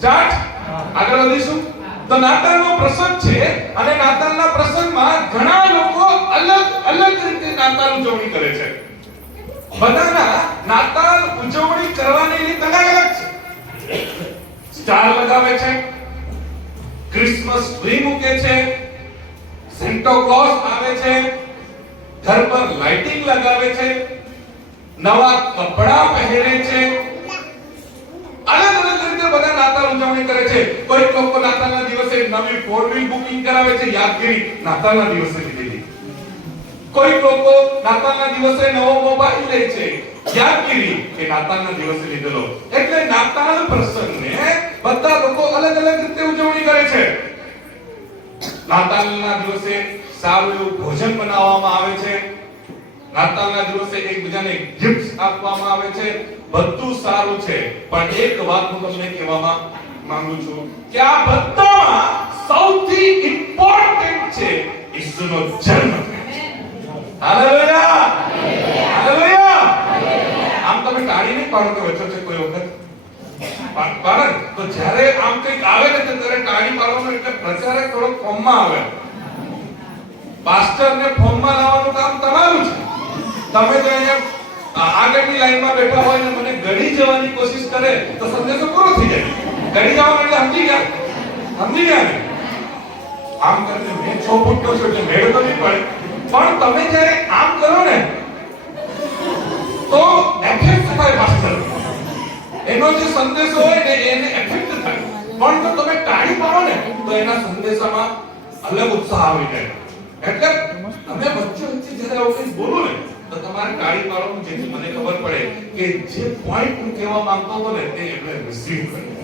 Start. આગળ વધીશું. તો નાતાલનો પ્રસંગ છે અને નાતાલના પ્રસંગમાં ઘણા લોકો અલગ રીતે નાતાલ ઉજવણી કરે છે. બધાના નાતાલ ઉજવણી કરવાની રીત અલગ છે. સ્ટાર લગાવે છે, ક્રિસમસ ટ્રી મૂકે છે, સેન્ટા ક્લોઝ આવે છે, ઘર પર લાઇટિંગ લગાવે છે, નવા કપડા પહેરે છે. અલગ રીતે બધા નાતાલ ઉજવણી કરે છે. કોઈ લોકો નાતાલના દિવસે નવી 4 વ્હીલ બુકિંગ કરાવે છે, યાદગીરી નાતાલના દિવસે લીધેલી. કોઈ લોકો નાતાલના દિવસે નવો મોબાઈલ લે છે, યાદગીરી કે નાતાલના દિવસે લીધેલો. એટલે નાતાલ પ્રસંગને બધા લોકો અલગ રીતે ઉજવણી કરે છે. નાતાલના દિવસે સારું એવું ભોજન બનાવવામાં આવે છે. નાતાલના દિવસે એકબીજાને ગિફ્ટ્સ આપવામાં આવે છે. બધું સારું છે, પણ એક વાત હું તમને કહેવામાં માંગુ છું કે આ બધામાં સૌથી ઇમ્પોર્ટન્ટ છે ઈસુનો જન્મ. Hallelujah, hallelujah. આમ તમે તાળી નહીં પાડો તો વચ્ચે કોઈ વખત કારણ તો જ્યારે આમ કંઈક આવે ને ત્યારે તાળી પાડવાનું એટલે પ્રચારક થોડો ફોર્મમાં આવે. પાસ્ટરને ફોર્મમાં લાવવાનું કામ તમારું છે. તમે જો અહીંયા આગળની લાઈનમાં બેઠા હોય ને મને ગળી જવાની કોશિશ કરે તો સંદેશો પૂરો થઈ જાય. ગળી જવા એટલે સમજી ગયા ને. આમ કરીને મેં 6 ફૂટનો છું એટલે મેળ તો નહીં પડે, પણ તમે જ્યારે આમ કરો ને તો એફેક્ટ થાય પાસ્ટર. એનો જે સંદેશો હોય ને એને એફેક્ટ થાય. પણ જો તમે તાળી પાડો ને તો એના સંદેશામાં અલગ ઉત્સાહ આવી જાય. એટલે તમે વચ્ચે જ્યારે આવું કંઈ બોલો ને તો તમારે તાળી પાડવાનું, જેથી મને ખબર પડે કે જે પોઈન્ટ હું કહેવા માંગતો હતો ને તે એટલે રિસીવ કરી.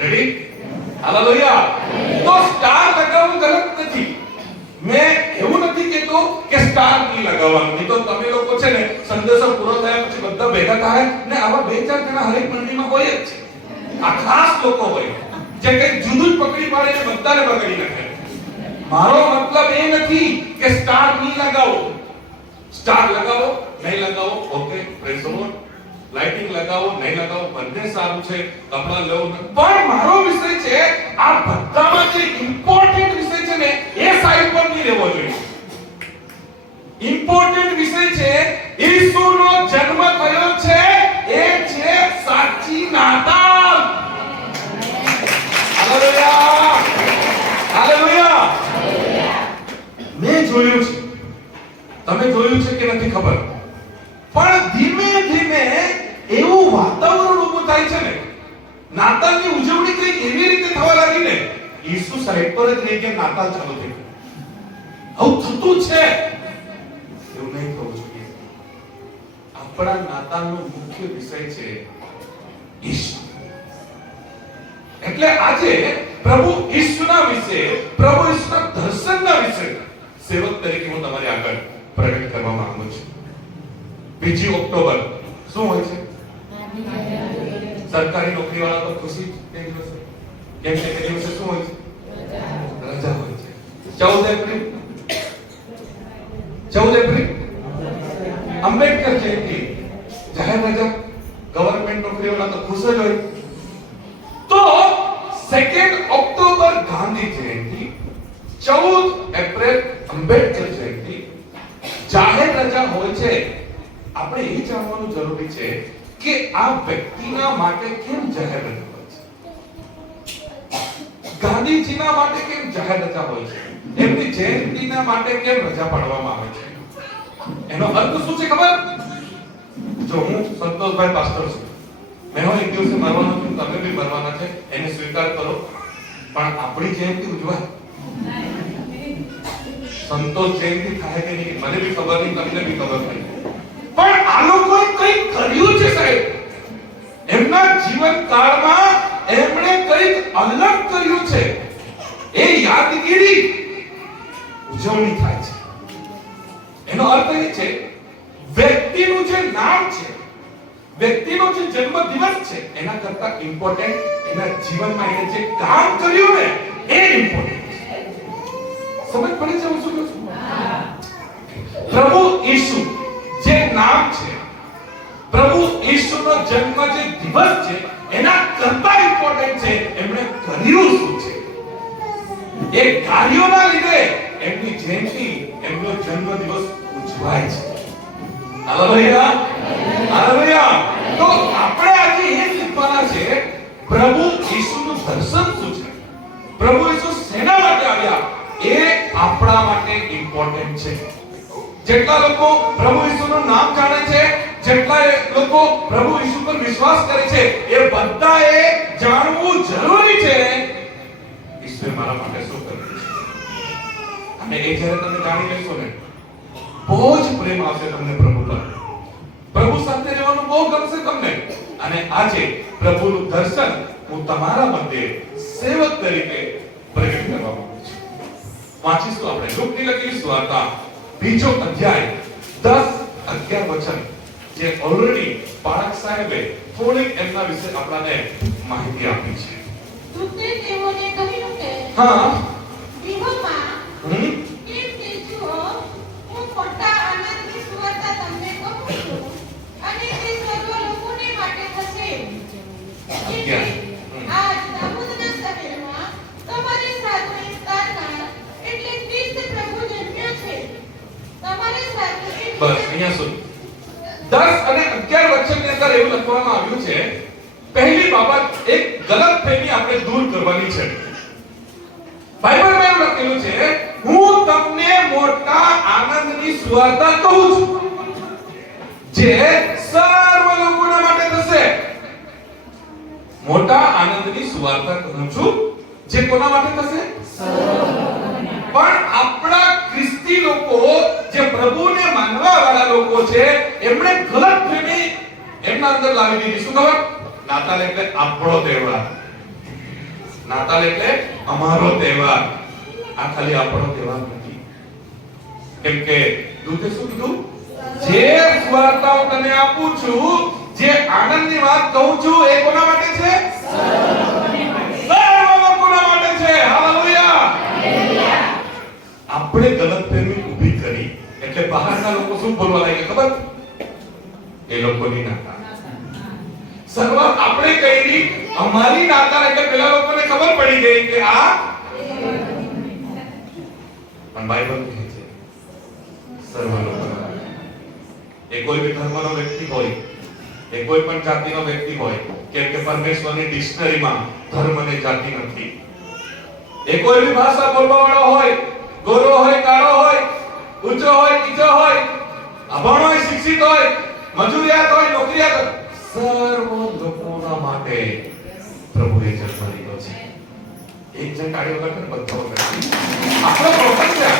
રેડી? હાલેલુયા. તો સ્ટાર લગાવવું ગલત નથી. મેં એવું નથી કહેતો કે સ્ટાર નહીં લગાવવાનું. નહીં તો તમે લોકો છે ને સંદેશો પૂરો થયા પછી બધા ભેગા થાય ને આવા 2-4 જણા હરેક મંડળીમાં હોય જ છે. આ ખાસ લોકો હોય જે કંઈક જુદું જ પકડી પાડે ને બધાને બગાડી નાખે. મારો મતલબ એ નથી કે સ્ટાર નહીં લગાવો. સ્ટાર લગાવો, નહીં લગાવો, okay, praise the lord. Lighting લગાવો, નહીં લગાવો, બંને સારું છે. કપડા લેવો, પણ મારો વિષય છે આ બધામાં જે ઇમ્પોર્ટન્ટ વિષય છે ને એ સાઈડ પર નહીં રહેવો જોઈએ. ઇમ્પોર્ટન્ટ વિષય છે ઈસુનો જન્મ થયો છે, એ છે સાચી નાતાલ. Hallelujah, hallelujah. મેં જોયું છે, તમે જોયું છે કે નથી ખબર, પણ ધીમે ધીમે એવું વાતાવરણ ઊભું થાય છે ને, નાતાલની ઉજવણી કંઈક એવી રીતે થવા લાગી ને, ઈસુ સાઈડ પર જ રહી ગયા, નાતાલ ચાલુ થઈ ગયું. આવું થતું છે. એવું નહીં થવું જોઈએ. આપણા નાતાલનો મુખ્ય વિષય છે ઈસુ. એટલે આજે પ્રભુ ઈસુના વિશે, પ્રભુ ઈસુના દર્શનના વિશે સેવક તરીકે હું તમારી આગળ પ્રગટ કરવા માંગુ છું. 2 ઓક્ટોબર શું હોય છે? સરકારી નોકરી વાળા તો ખુશી તે દિવસે, કેમ કે તે દિવસે શું હોય છે? રજા હોય છે. 14 એપ્રિલ અંબેડકર જયંતિ, જાહેર રજા. ગવર્નમેન્ટ નોકરી વાળા તો ખુશ જ હોય. તો 2 ઓક્ટોબર ગાંધી જયંતિ, 14 એપ્રિલ અંબેડકર જયંતિ, જાહેર રજા હોય છે. આપણે એ જાણવાનું જરૂરી છે કે આ વ્યક્તિના માટે કેમ જાહેર રજા હોય છે? ગાંધીજીના માટે કેમ જાહેર રજા હોય છે? એમની જયંતિના માટે કેમ રજા પાડવામાં આવે છે? એનો અર્થ શું છે ખબર? જો હું સંતોષભાઈ પાસ્ટર છું, મેં એક દિવસે મરવાનો છું, તમે બી મરવાના છે, એને સ્વીકાર કરો, પણ આપણી જયંતિ ઉજવાય. સંતોષ જયંતિ થાય કે નહીં મને બી ખબર નહીં, તમને બી ખબર નહીં, પણ આ લોકોએ કંઈક કર્યું છે સાહેબ. એમના જીવન કાળમાં એમણે કંઈક અલગ કર્યું છે. એ યાદગીરી ઉજવણી થાય છે. એનો અર્થ એ છે વ્યક્તિનું જે નામ છે, વ્યક્તિનો જે જન્મ દિવસ છે એના કરતા ઇમ્પોર્ટન્ટ એના જીવનમાં એને જે કામ કર્યું ને એ ઇમ્પોર્ટન્ટ છે. સમજ પડી છે હું શું કહું છું? પ્રભુ ઈસુ જે નામ છે, પ્રભુ ઈસુનો જન્મ જે દિવસ છે એના કરતા ઇમ્પોર્ટન્ટ કાર્યો શું છે, એ કાર્યોના લીધે એમની જયંતિ, એમનો જન્મદિવસ ઉજવાય છે. Hallelujah, hallelujah. તો આપણે આજે એ શીખવાના છે પ્રભુ ઈસુનું દર્શન શું છે, પ્રભુ ઈસુ શેના માટે આવ્યા, એ આપણા માટે ઇમ્પોર્ટન્ટ છે. જેટલા લોકો પ્રભુ ઈસુનું નામ જાણે છે, જેટલા લોકો પ્રભુ ઈસુ પર વિશ્વાસ કરે છે, એ બધાએ જાણવું જરૂરી છે ઈશ્વરે મારા માટે શું કર્યું છે. અને એ જ્યારે તમે જાણી લેશો ને, બહુ જ પ્રેમ આવશે તમને પ્રભુ પર, પ્રભુ સાથે રહેવાનું બહુ ગમશે તમને. અને આજે પ્રભુનું દર્શન હું તમારા મધ્યે સેવક તરીકે પ્રગટ કરવા માંગુ છું. વાંચીશું આપણે લુકની લખેલી સુવાર્તા 2 અધ્યાય 10-11 વચન, જે ઓલરેડી પાળક સાહેબે થોડીક એમના વિશે આપણને માહિતી આપી છે. દૂતે તેઓને કહ્યું કે હા, વિહોમાં હમ, કેમ કે જુઓ, હું મોટા આનંદની સુવાર્તા તમને કહું છું, અને તે સર્વ લોકોને માટે થશે. કેમ કે આજ દાઉદના શહેરમાં તમારે સાથે તારનાર એટલે ખ્રિસ્ત પ્રભુ જન્મ્યો છે. તમારે સાથે બસ અહીંયા સુધી 10 અને 11 વચનની અંદર એવું લખવામાં આવ્યું છે, પહેલી બાબત, એક ગલતફહેમી આપણે દૂર કરવાની છે. બાઇબલમાં એવું લખેલું છે, હું તમને મોટા આનંદની સુવાર્તા કહું છું, જે સર્વ લોકોના માટે થશે. મોટા આનંદની સુવાર્તા કહું છું, જે કોના માટે થશે? પણ આપણા ખ્રિસ્તી લોકો, જે પ્રભુને માનવા વાળા લોકો છે, એમણે ગલતફહેમી એમના અંદર લાવી દીધી. શું ખબર? નાતાલ એટલે આપણો તહેવાર, નાતાલ એટલે અમારો તહેવાર. આ ખાલી આપણો તહેવાર નથી. કેમ કે દૂતે શું કીધું? જે સુવાર્તા હું તને આપું છું, જે આનંદની વાત કહું છું, એ કોના માટે છે? સર્વ લોકોના માટે છે. હાલેલુયા. આપણે ગલતફહેમી ઊભી કરી એટલે બહારના લોકો શું બોલવા લાગ્યા ખબર? એ લોકોની નાતાલ. શરૂઆત આપણે કરી, અમારી નાતાલ એટલે પેલા લોકોને ખબર પડી ગઈ કે આ, પણ બાઇબલ કહે છે સર્વ લોકોના. એ કોઈ બી ધર્મનો વ્યક્તિ હોય, એ કોઈ પણ જાતિનો વ્યક્તિ હોય, કેમ કે પરમેશ્વરની ડિક્શનરીમાં ધર્મ અને જાતિ નથી. એ કોઈ બી ભાષા બોલવા વાળો હોય, ગોરો હોય, કાળો હોય, ઊંચો હોય, નીચો હોય, અભણ હોય, શિક્ષિત હોય, મજૂરિયાત હોય, નોકરિયાત હોય, સર્વ લોકોના માટે પ્રભુએ જન્મ લીધો છે. એક જણ કાઢી વગર બધા વગર આપણો પ્રોબ્લેમ છે.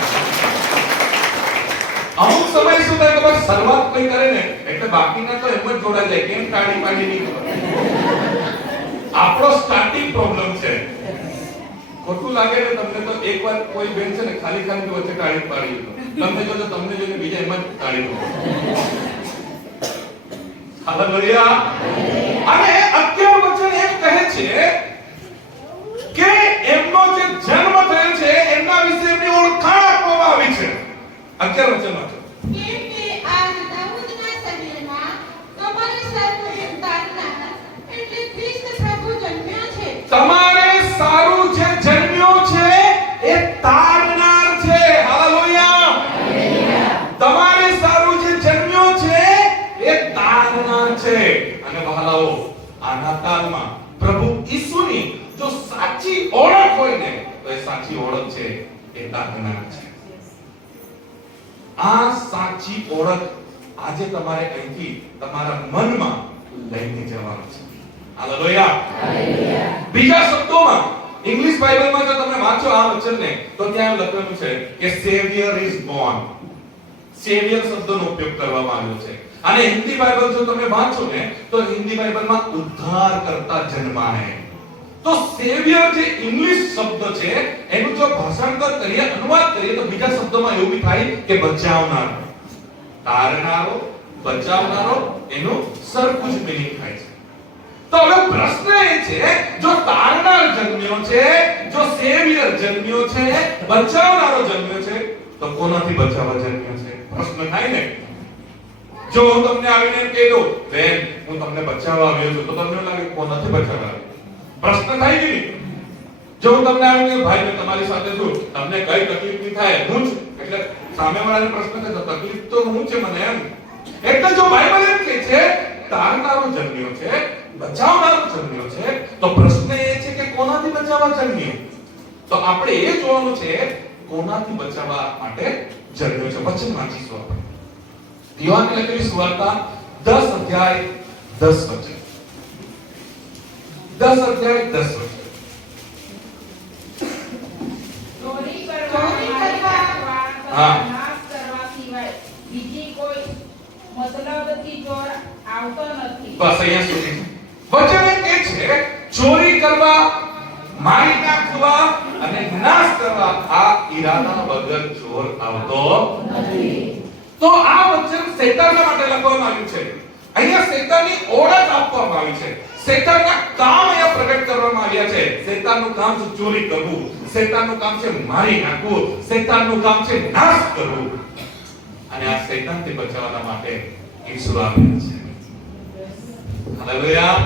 અમુક સમય શું થાય ખબર? શરૂઆત કોઈ કરે ને એટલે બાકીના તો એમ જ જોડાઈ જાય. કેમ કાઢી પાડી નહીં ખબર. આપણો સ્ટાર્ટિંગ પ્રોબ્લેમ છે. ખોટું લાગે ને તમને તો એકવાર કોઈ બેન છે ને ખાલી ખાલી વચ્ચે કાઢી પાડી દો, તમને જોજો તમને જોઈને બીજા એમ જ કાઢી દો. હાલેલુયા. અને 11 વચન એમ કહે છે કે એમનો જે જન્મ થયો છે, એમના વિશે એમની ઓળખાણ આપવામાં આવી છે. 11 વચનમાં કેમ કે આજ દાઉદના શહેરમાં તમારે સાથે તારનાર એટલે ખ્રિસ્ત પ્રભુ જન્મ્યો છે. તમારે સારું જે જન્મ્યો છે એ તારનાર છે. હાલેલુયા. તમારે સારું જે જન્મ્યો છે એ તારનાર છે. અને વહાલાઓ, આ નાતાલમાં પ્રભુ ઈસુની જો સાચી ઓળખ હોય ને, તો એ સાચી ઓળખ છે એ તારનાર છે. આ સાચી ઓળખ આજે તમારે અહીંથી તમારા મનમાં લઈને જવાનું છે. હાલેલુયા. બીજા શબ્દોમાં ઇંગ્લિશ બાઇબલમાં જો તમે વાંચો આ વચનને, તો ત્યાં લખેલું છે કે સેવિયર ઇઝ બોર્ન. સેવિયર શબ્દનો ઉપયોગ કરવામાં આવ્યો છે. અને હિન્દી બાઇબલ જો તમે વાંચો ને, તો હિન્દી બાઇબલમાં ઉદ્ધારકર્તા જન્મા હે. તો સેવિયર જે ઇંગ્લિશ શબ્દ છે, એનું જો ભાષાંતર કરીએ, અનુવાદ કરીએ, તો બીજા શબ્દોમાં એવું બી થાય કે બચાવનાર. તારનારો, બચાવનારો, એનું સરખું જ મીનિંગ થાય છે. તો હવે પ્રશ્ન એ છે, જો તારનાર જન્મ્યો છે, જો સેવિયર જન્મ્યો છે, બચાવનારો જન્મ્યો છે, તો કોનાથી બચાવવા જન્મ્યો છે? પ્રશ્ન થાય ને. જો હું તમને આવીને એમ કહી દઉં, બેન હું તમને બચાવવા આવ્યો છું, તો તમને લાગે કોનાથી બચાવવા આવ્યો? પ્રશ્ન થાય કે નહીં? જો હું તમને આવું કે ભાઈ મેં તમારી સાથે છું, તમને કઈ તકલીફ નહીં થાય, હું છું, એટલે સામેવાળાને પ્રશ્ન થાય તો તકલીફ તો હું છે મને એમ. એટલે જો ભાઈ મને એમ કહે છે તારનારો જન્મ્યો છે, બચાવનારો જન્મ્યો છે, તો પ્રશ્ન એ છે કે કોનાથી બચાવવા જન્મ્યો? તો આપણે એ જોવાનું છે કોનાથી બચાવવા માટે જન્મ્યો છે. વચન વાંચીશું આપણે. યોહાનની લખેલી સુવાર્તા 10 અધ્યાય 10 વચન. 10 અધ્યાય 10 વચન. ચોરી કરવા, હા. નાશ કરવા સિવાય બીજી કોઈ મતલબથી ચોર આવતો નથી. બસ અહીંયા સુધી. વચન એ કહે છે ચોરી કરવા, મારી નાખવા અને નાશ કરવા આ ઈરાદા વગર ચોર આવતો નથી. તો આ વચન શેતાનના માટે લખવામાં આવ્યું છે. અહીંયા શેતાનની ઓળખ આપવામાં આવી છે. શેતાનના કામ અહીંયા પ્રગટ કરવામાં આવ્યા છે. શેતાનનું કામ છે ચોરી કરવું, શેતાનનું કામ છે મારી નાખવું, શેતાનનું કામ છે નાશ કરવું. અને આ શેતાનથી બચાવવા માટે ઈસુ આવ્યા છે. હાલેલુયા.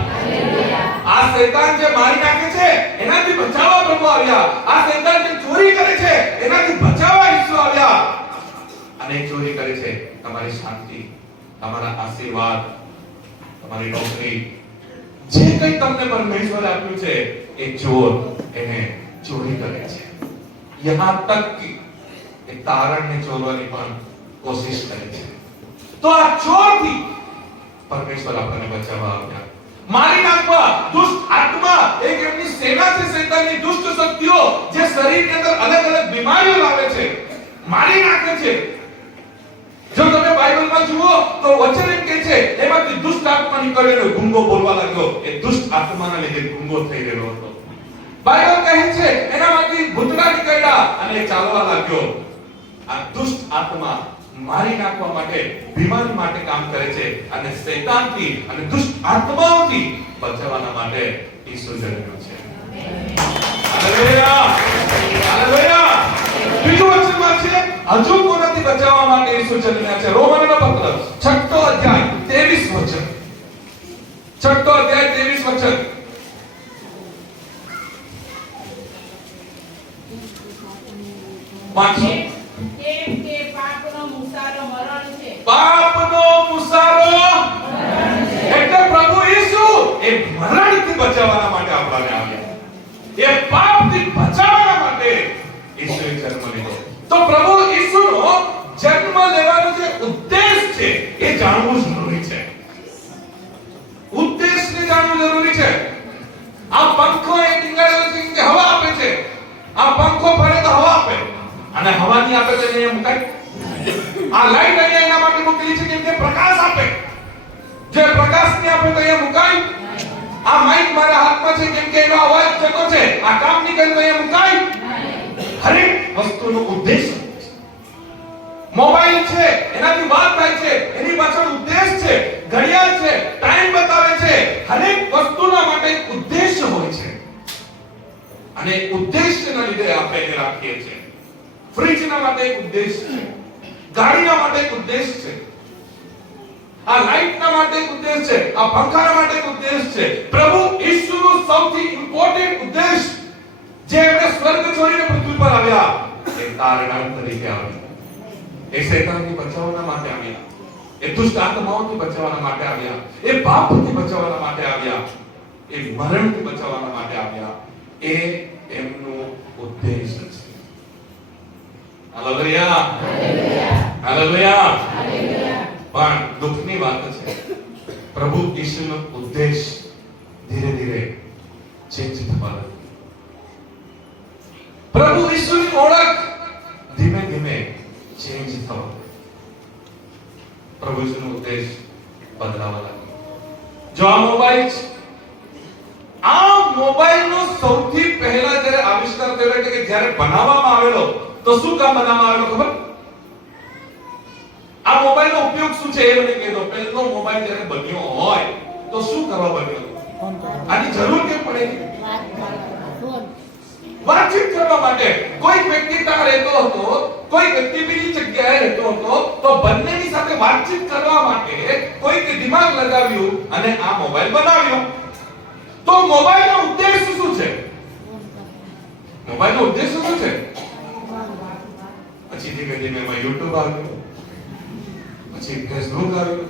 આ શેતાન જે મારી નાખે છે એનાથી બચાવવા પ્રભુ આવ્યા. આ શેતાન જે ચોરી કરે છે એનાથી બચાવવા ઈસુ આવ્યા. અને ચોરી કરે છે તમારી શાંતિ, તમારા આશીર્વાદ, તમારી નોકરી, જે કંઈ તમને પરમેશ્વરે આપ્યું છે એ ચોર એને ચોરી કરે છે. યહાં તક કે તારણને ચોરવાની પણ કોશિશ કરે છે. તો આ ચોરથી પરમેશ્વર આપણને બચાવવા આવ્યા. મારી નાખવા દુષ્ટ આત્મા, એક એમની સેના છે શૈતાનની દુષ્ટ શક્તિઓ જે શરીરની અંદર અલગ અલગ બીમારીઓ લાવે છે, મારી નાખે છે. જો તમે બાઇબલમાં જુઓ તો વચન એમ કહે છે એમાંથી દુષ્ટ આત્મા નીકળ્યો, ગુંગો બોલવા લાગ્યો. એ દુષ્ટ આત્માના લીધે ગુંગો થઈ ગયો હતો. બાઇબલ કહે છે એનામાંથી ભૂતડા નીકળ્યા અને એ ચાલવા લાગ્યો. આ દુષ્ટ આત્મા મારી નાખવા માટે, બીમારી માટે કામ કરે છે. અને શૈતાનથી અને દુષ્ટ આત્માઓથી બચાવવા માટે ઈસુ જન્મ્યો છે. હાલેલુયા. હાલેલુયા. બીજું વચનમાં છે હજુ કોનાથી બચાવવા માટે ઈસુ જન્મ્યા છે. રોમનનો પત્ર 6 અધ્યાય 23 વચન. 6 અધ્યાય 23 વચન. વાંચો. કેમ કે પાપનો મુસારો મરણ છે. પાપનો મુસારો મરણ છે. એટલે પ્રભુ ઈસુ એ મરણથી બચાવવા માટે આપણાને આવ્યા. એ પાપથી બચાવવા માટે ઈસુએ જન્મ લીધો. તો પ્રભુ ઈસુનો જન્મ લેવાનો જે ઉદ્દેશ છે એ જાણવું જરૂરી છે. ઉદ્દેશને જાણવું જરૂરી છે. આ પંખો એ ટીંગાડેલો છે કે હવા આપે છે. આ પંખો ફરે તો હવા આપે અને હવા ની આપે તો અહીંયા મુકાય. આ લાઈટ અહીંયા એના માટે મૂકેલી છે કેમ કે પ્રકાશ આપે. જે પ્રકાશ ની આપે તો અહીંયા મુકાય. આ માઈક મારા હાથમાં છે કેમ કે એનો અવાજ જતો છે. આ કામ ની કરે તો અહીંયા મુકાય. હરેક વસ્તુનો ઉદ્દેશ છે. મોબાઈલ છે એનાથી વાત થાય છે, એની પાછળ ઉદ્દેશ છે. ઘડિયાળ છે ટાઈમ બતાવે છે. હરેક વસ્તુના માટે એક ઉદ્દેશ હોય છે અને ઉદ્દેશના લીધે આપણે એને રાખીએ છીએ. ફ્રીજના માટે એક ઉદ્દેશ છે, ગાડીના માટે એક ઉદ્દેશ છે, આ લાઈટના માટે એક ઉદ્દેશ છે, આ પંખાના માટે એક ઉદ્દેશ છે. પ્રભુ ઈસુનો સૌથી ઇમ્પોર્ટન્ટ ઉદ્દેશ જે એમણે સ્વર્ગ છોડીને પૃથ્વી પર આવ્યા એ તારણાં તરીકે આવ્યા. એ શૈતાનથી બચાવવા માટે આવ્યા. એ દુષ્ટ આત્માઓથી બચાવવા માટે આવ્યા. એ પાપથી બચાવવા માટે આવ્યા. એ મરણથી બચાવવા માટે આવ્યા. એ એમનો ઉદ્દેશ છે. હાલેલુયા. હાલેલુયા. પણ દુઃખની વાત છે પ્રભુ ઈસુનો ઉદ્દેશ ધીરે ધીરે ચેન્જ થવા લાગ્યો. પ્રભુ ઈસુની ઓળખ ધીમે ધીમે ચેન્જ થવા લાગી. પ્રભુ ઈસુનો ઉદ્દેશ બદલાવા લાગ્યો. જો આ મોબાઈલ છે, આ મોબાઈલનો સૌથી પહેલા જ્યારે આવિષ્કાર થયો એટલે કે જ્યારે બનાવવામાં આવેલો તો શું કામ બનાવવામાં આવેલો ખબર? આ મોબાઈલનો ઉપયોગ શું છે એ મને કહી દો. પહેલો મોબાઈલ જ્યારે બન્યો હોય તો શું કરવા બન્યો? આની જરૂર કેમ પડે? વાતચીત કરવા માટે. કોઈ વ્યક્તિ ત્યાં રહેતો હતો, કોઈ વ્યક્તિ બીજી જગ્યાએ રહેતો હતો, તો બંનેની સાથે વાતચીત કરવા માટે કોઈક દિમાગ લગાવ્યું અને આ મોબાઈલ બનાવ્યો. તો મોબાઈલનો ઉદ્દેશ શું છે? મોબાઈલનો ઉદ્દેશ શું છે? પછી ધીમે ધીમે એમાં YouTube આવ્યું, પછી Facebook આવ્યું,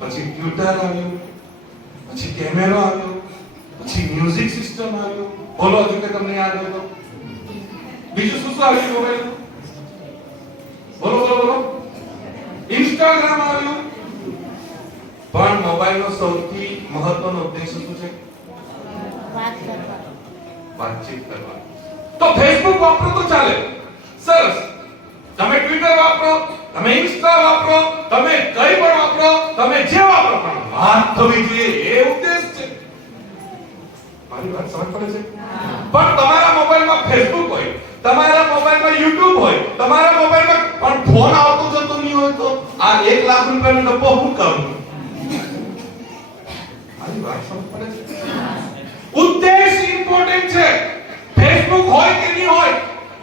પછી ટ્વિટર આવ્યું, પછી કેમેરો આવ્યો, પછી મ્યુઝિક સિસ્ટમ આવ્યું. બોલો હજુ કે તમને યાદ હોય તો બીજું શું શું આવ્યું મોબાઈલમાં? બોલો બોલો બોલો. ઇન્સ્ટાગ્રામ આવ્યું. પણ મોબાઈલનો સૌથી મહત્વનો ઉદ્દેશ શું છે? વાતચીત કરવા. તો ફેસબુક વાપરો તો ચાલે, સરસ. તમે ટ્વિટર વાપરો, તમે ઇન્સ્ટા વાપરો, તમે કઈ પણ વાપરો, તમે જે વાપરો, પણ વાત થવી જોઈએ એ ઉદ્દેશ છે. મારી વાત સમજ પડે છે? પણ તમારા મોબાઈલમાં ફેસબુક હોય, તમારા મોબાઈલમાં YouTube હોય, તમારા મોબાઈલમાં પણ ફોન આવતો જતો નહીં હોય તો આ 1 લાખ રૂપિયાનો ડબ્બો હું કરું? મારી વાત સમજ પડે છે? ઉદ્દેશ ઇમ્પોર્ટન્ટ છે. ફેસબુક હોય કે નહીં હોય,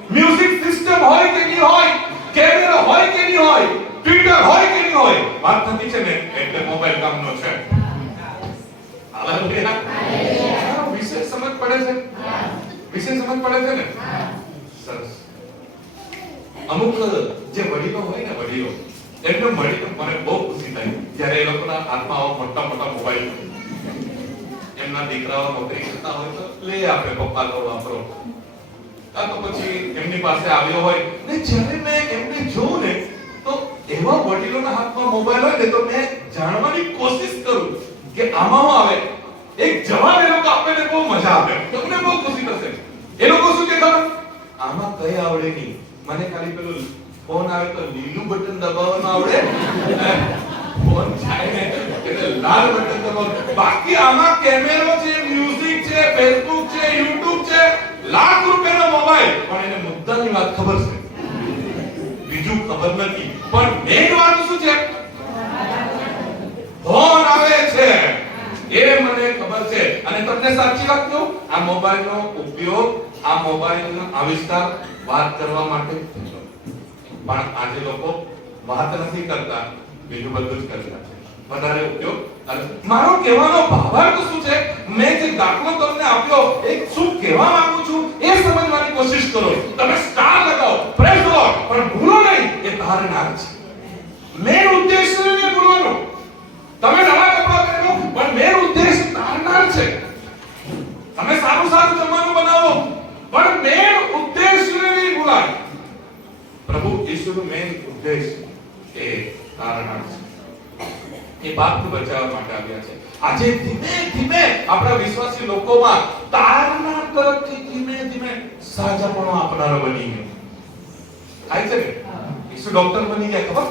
મ્યુઝિક સિસ્ટમ હોય કે નહીં હોય, કેમેરા હોય કે નહીં હોય, ટ્વિટર હોય કે નહીં હોય, વાત થતી છે ને એટલે મોબાઈલ કામનો છે. હાલેલુયા. વિશે સમજ પડે છે? વિશે સમજ પડે છે ને? સરસ. અમુક જે વડીલો હોય ને, વડીલો એમને મળીને મને બહુ ખુશી થઈ જ્યારે એ લોકોના હાથમાં આવા મોટા મોટા મોબાઈલ, એમના દીકરાઓ નોકરી કરતા હોય તો લે આપણે પપ્પા લો વાપરો, આ તો પછી એમની પાસે આવ્યો હોય ને જ્યારે મેં એમને જોઉં ને તો એવા વડીલોના હાથમાં મોબાઈલ હોય ને તો મેં જાણવાની કોશિશ કરું કે આમાં શું આવે. એક જવાબ એ લોકો આપે ને બહુ મજા આવે, તમને બહુ ખુશી થશે. એ લોકો શું કે ખબર? આમાં કઈ આવડે નહીં, મને ખાલી પેલું ફોન આવે તો લીલું બટન દબાવવાનું આવડે, ફોન જાય ને એટલે લાલ બટન દબાવવાનું, બાકી આમાં કેમેરો છે, મ્યુઝિક છે, ફેસબુક છે, YouTube છે, લાખ રૂપિયાનો મોબાઈલ. પણ એને મુદ્દાની વાત ખબર છે, બીજું ખબર નથી. પણ મેઈન વાત શું છે? ફોન આવે છે એ મને ખબર છે. અને તમને સાચી વાત કહું, આ મોબાઈલનો ઉપયોગ, આ મોબાઈલનો આવિષ્કાર વાત કરવા માટે થયો. પણ આજે લોકો વાત નથી કરતા, બીજું બધું જ કરતા છે, વધારે ઉપયોગ. મારો કહેવાનો ભાવાર્થ શું છે? મેં જે દાખલો તમને આપ્યો એ શું કહેવા માંગુ છું એ સમજવાની કોશિશ કરો. તમે સ્ટાર લગાવો, પ્રેઝ ગોડ, પણ ભૂલો નહીં એ તારનાર છે. મેન ઉદ્દેશ નહીં ભૂલવાનો. તમે નવા કપડા પહેરો પણ મેન ઉદ્દેશ તારનાર છે. તમે સારું સારું જમવાનું બનાવો પણ મેન ઉદ્દેશ નહીં ભૂલાય. પ્રભુ ઈશ્વરનો મેન ઉદ્દેશ એ તારનાર છે. એ પાપથી બચાવવા માટે આવ્યા છે. આજે ધીમે ધીમે આપણા વિશ્વાસી લોકોમાં તારનાર તરફથી ધીમે ધીમે સાજાપણો આપનારો બની ગયો. થાય છે ને? ઈસુ ડોક્ટર બની ગયા, ખબર?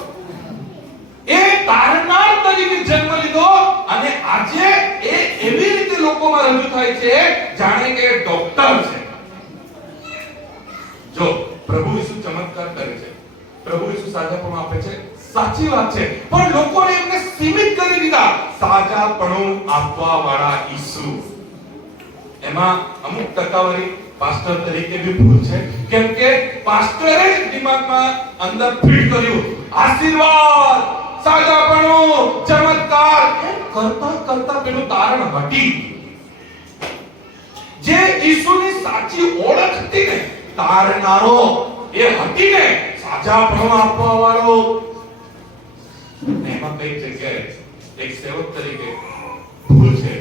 એ તારનાર તરીકે જન્મ લીધો અને આજે એ એવી રીતે લોકોમાં રજૂ થાય છે જાણે કે ડોક્ટર છે. જો પ્રભુ ઈસુ ચમત્કાર કરે છે, પ્રભુ ઈસુ સાજાપણું આપે છે, સાચી વાત છે, પણ લોકોને એમને સીમિત કરી દીધા. સાજાપણું આપવા વાળા ઈસુ, એમાં અમુક ટકાવારી પાસ્ટર તરીકે બી ભૂલ છે, કેમ કે પાસ્ટરે જ દિમાગમાં અંદર ફીટ કર્યું આશીર્વાદ, સાજાપણું, ચમત્કાર, કરતા કરતા પેલું તારણ હટી. જે ઈસુની સાચી ઓળખ હતી ને, તારનારો, એ હતી ને સાજાપણું આપવા વાળો. એમાં કઈ જગ્યાએ એક સેવક તરીકે ભૂલ છે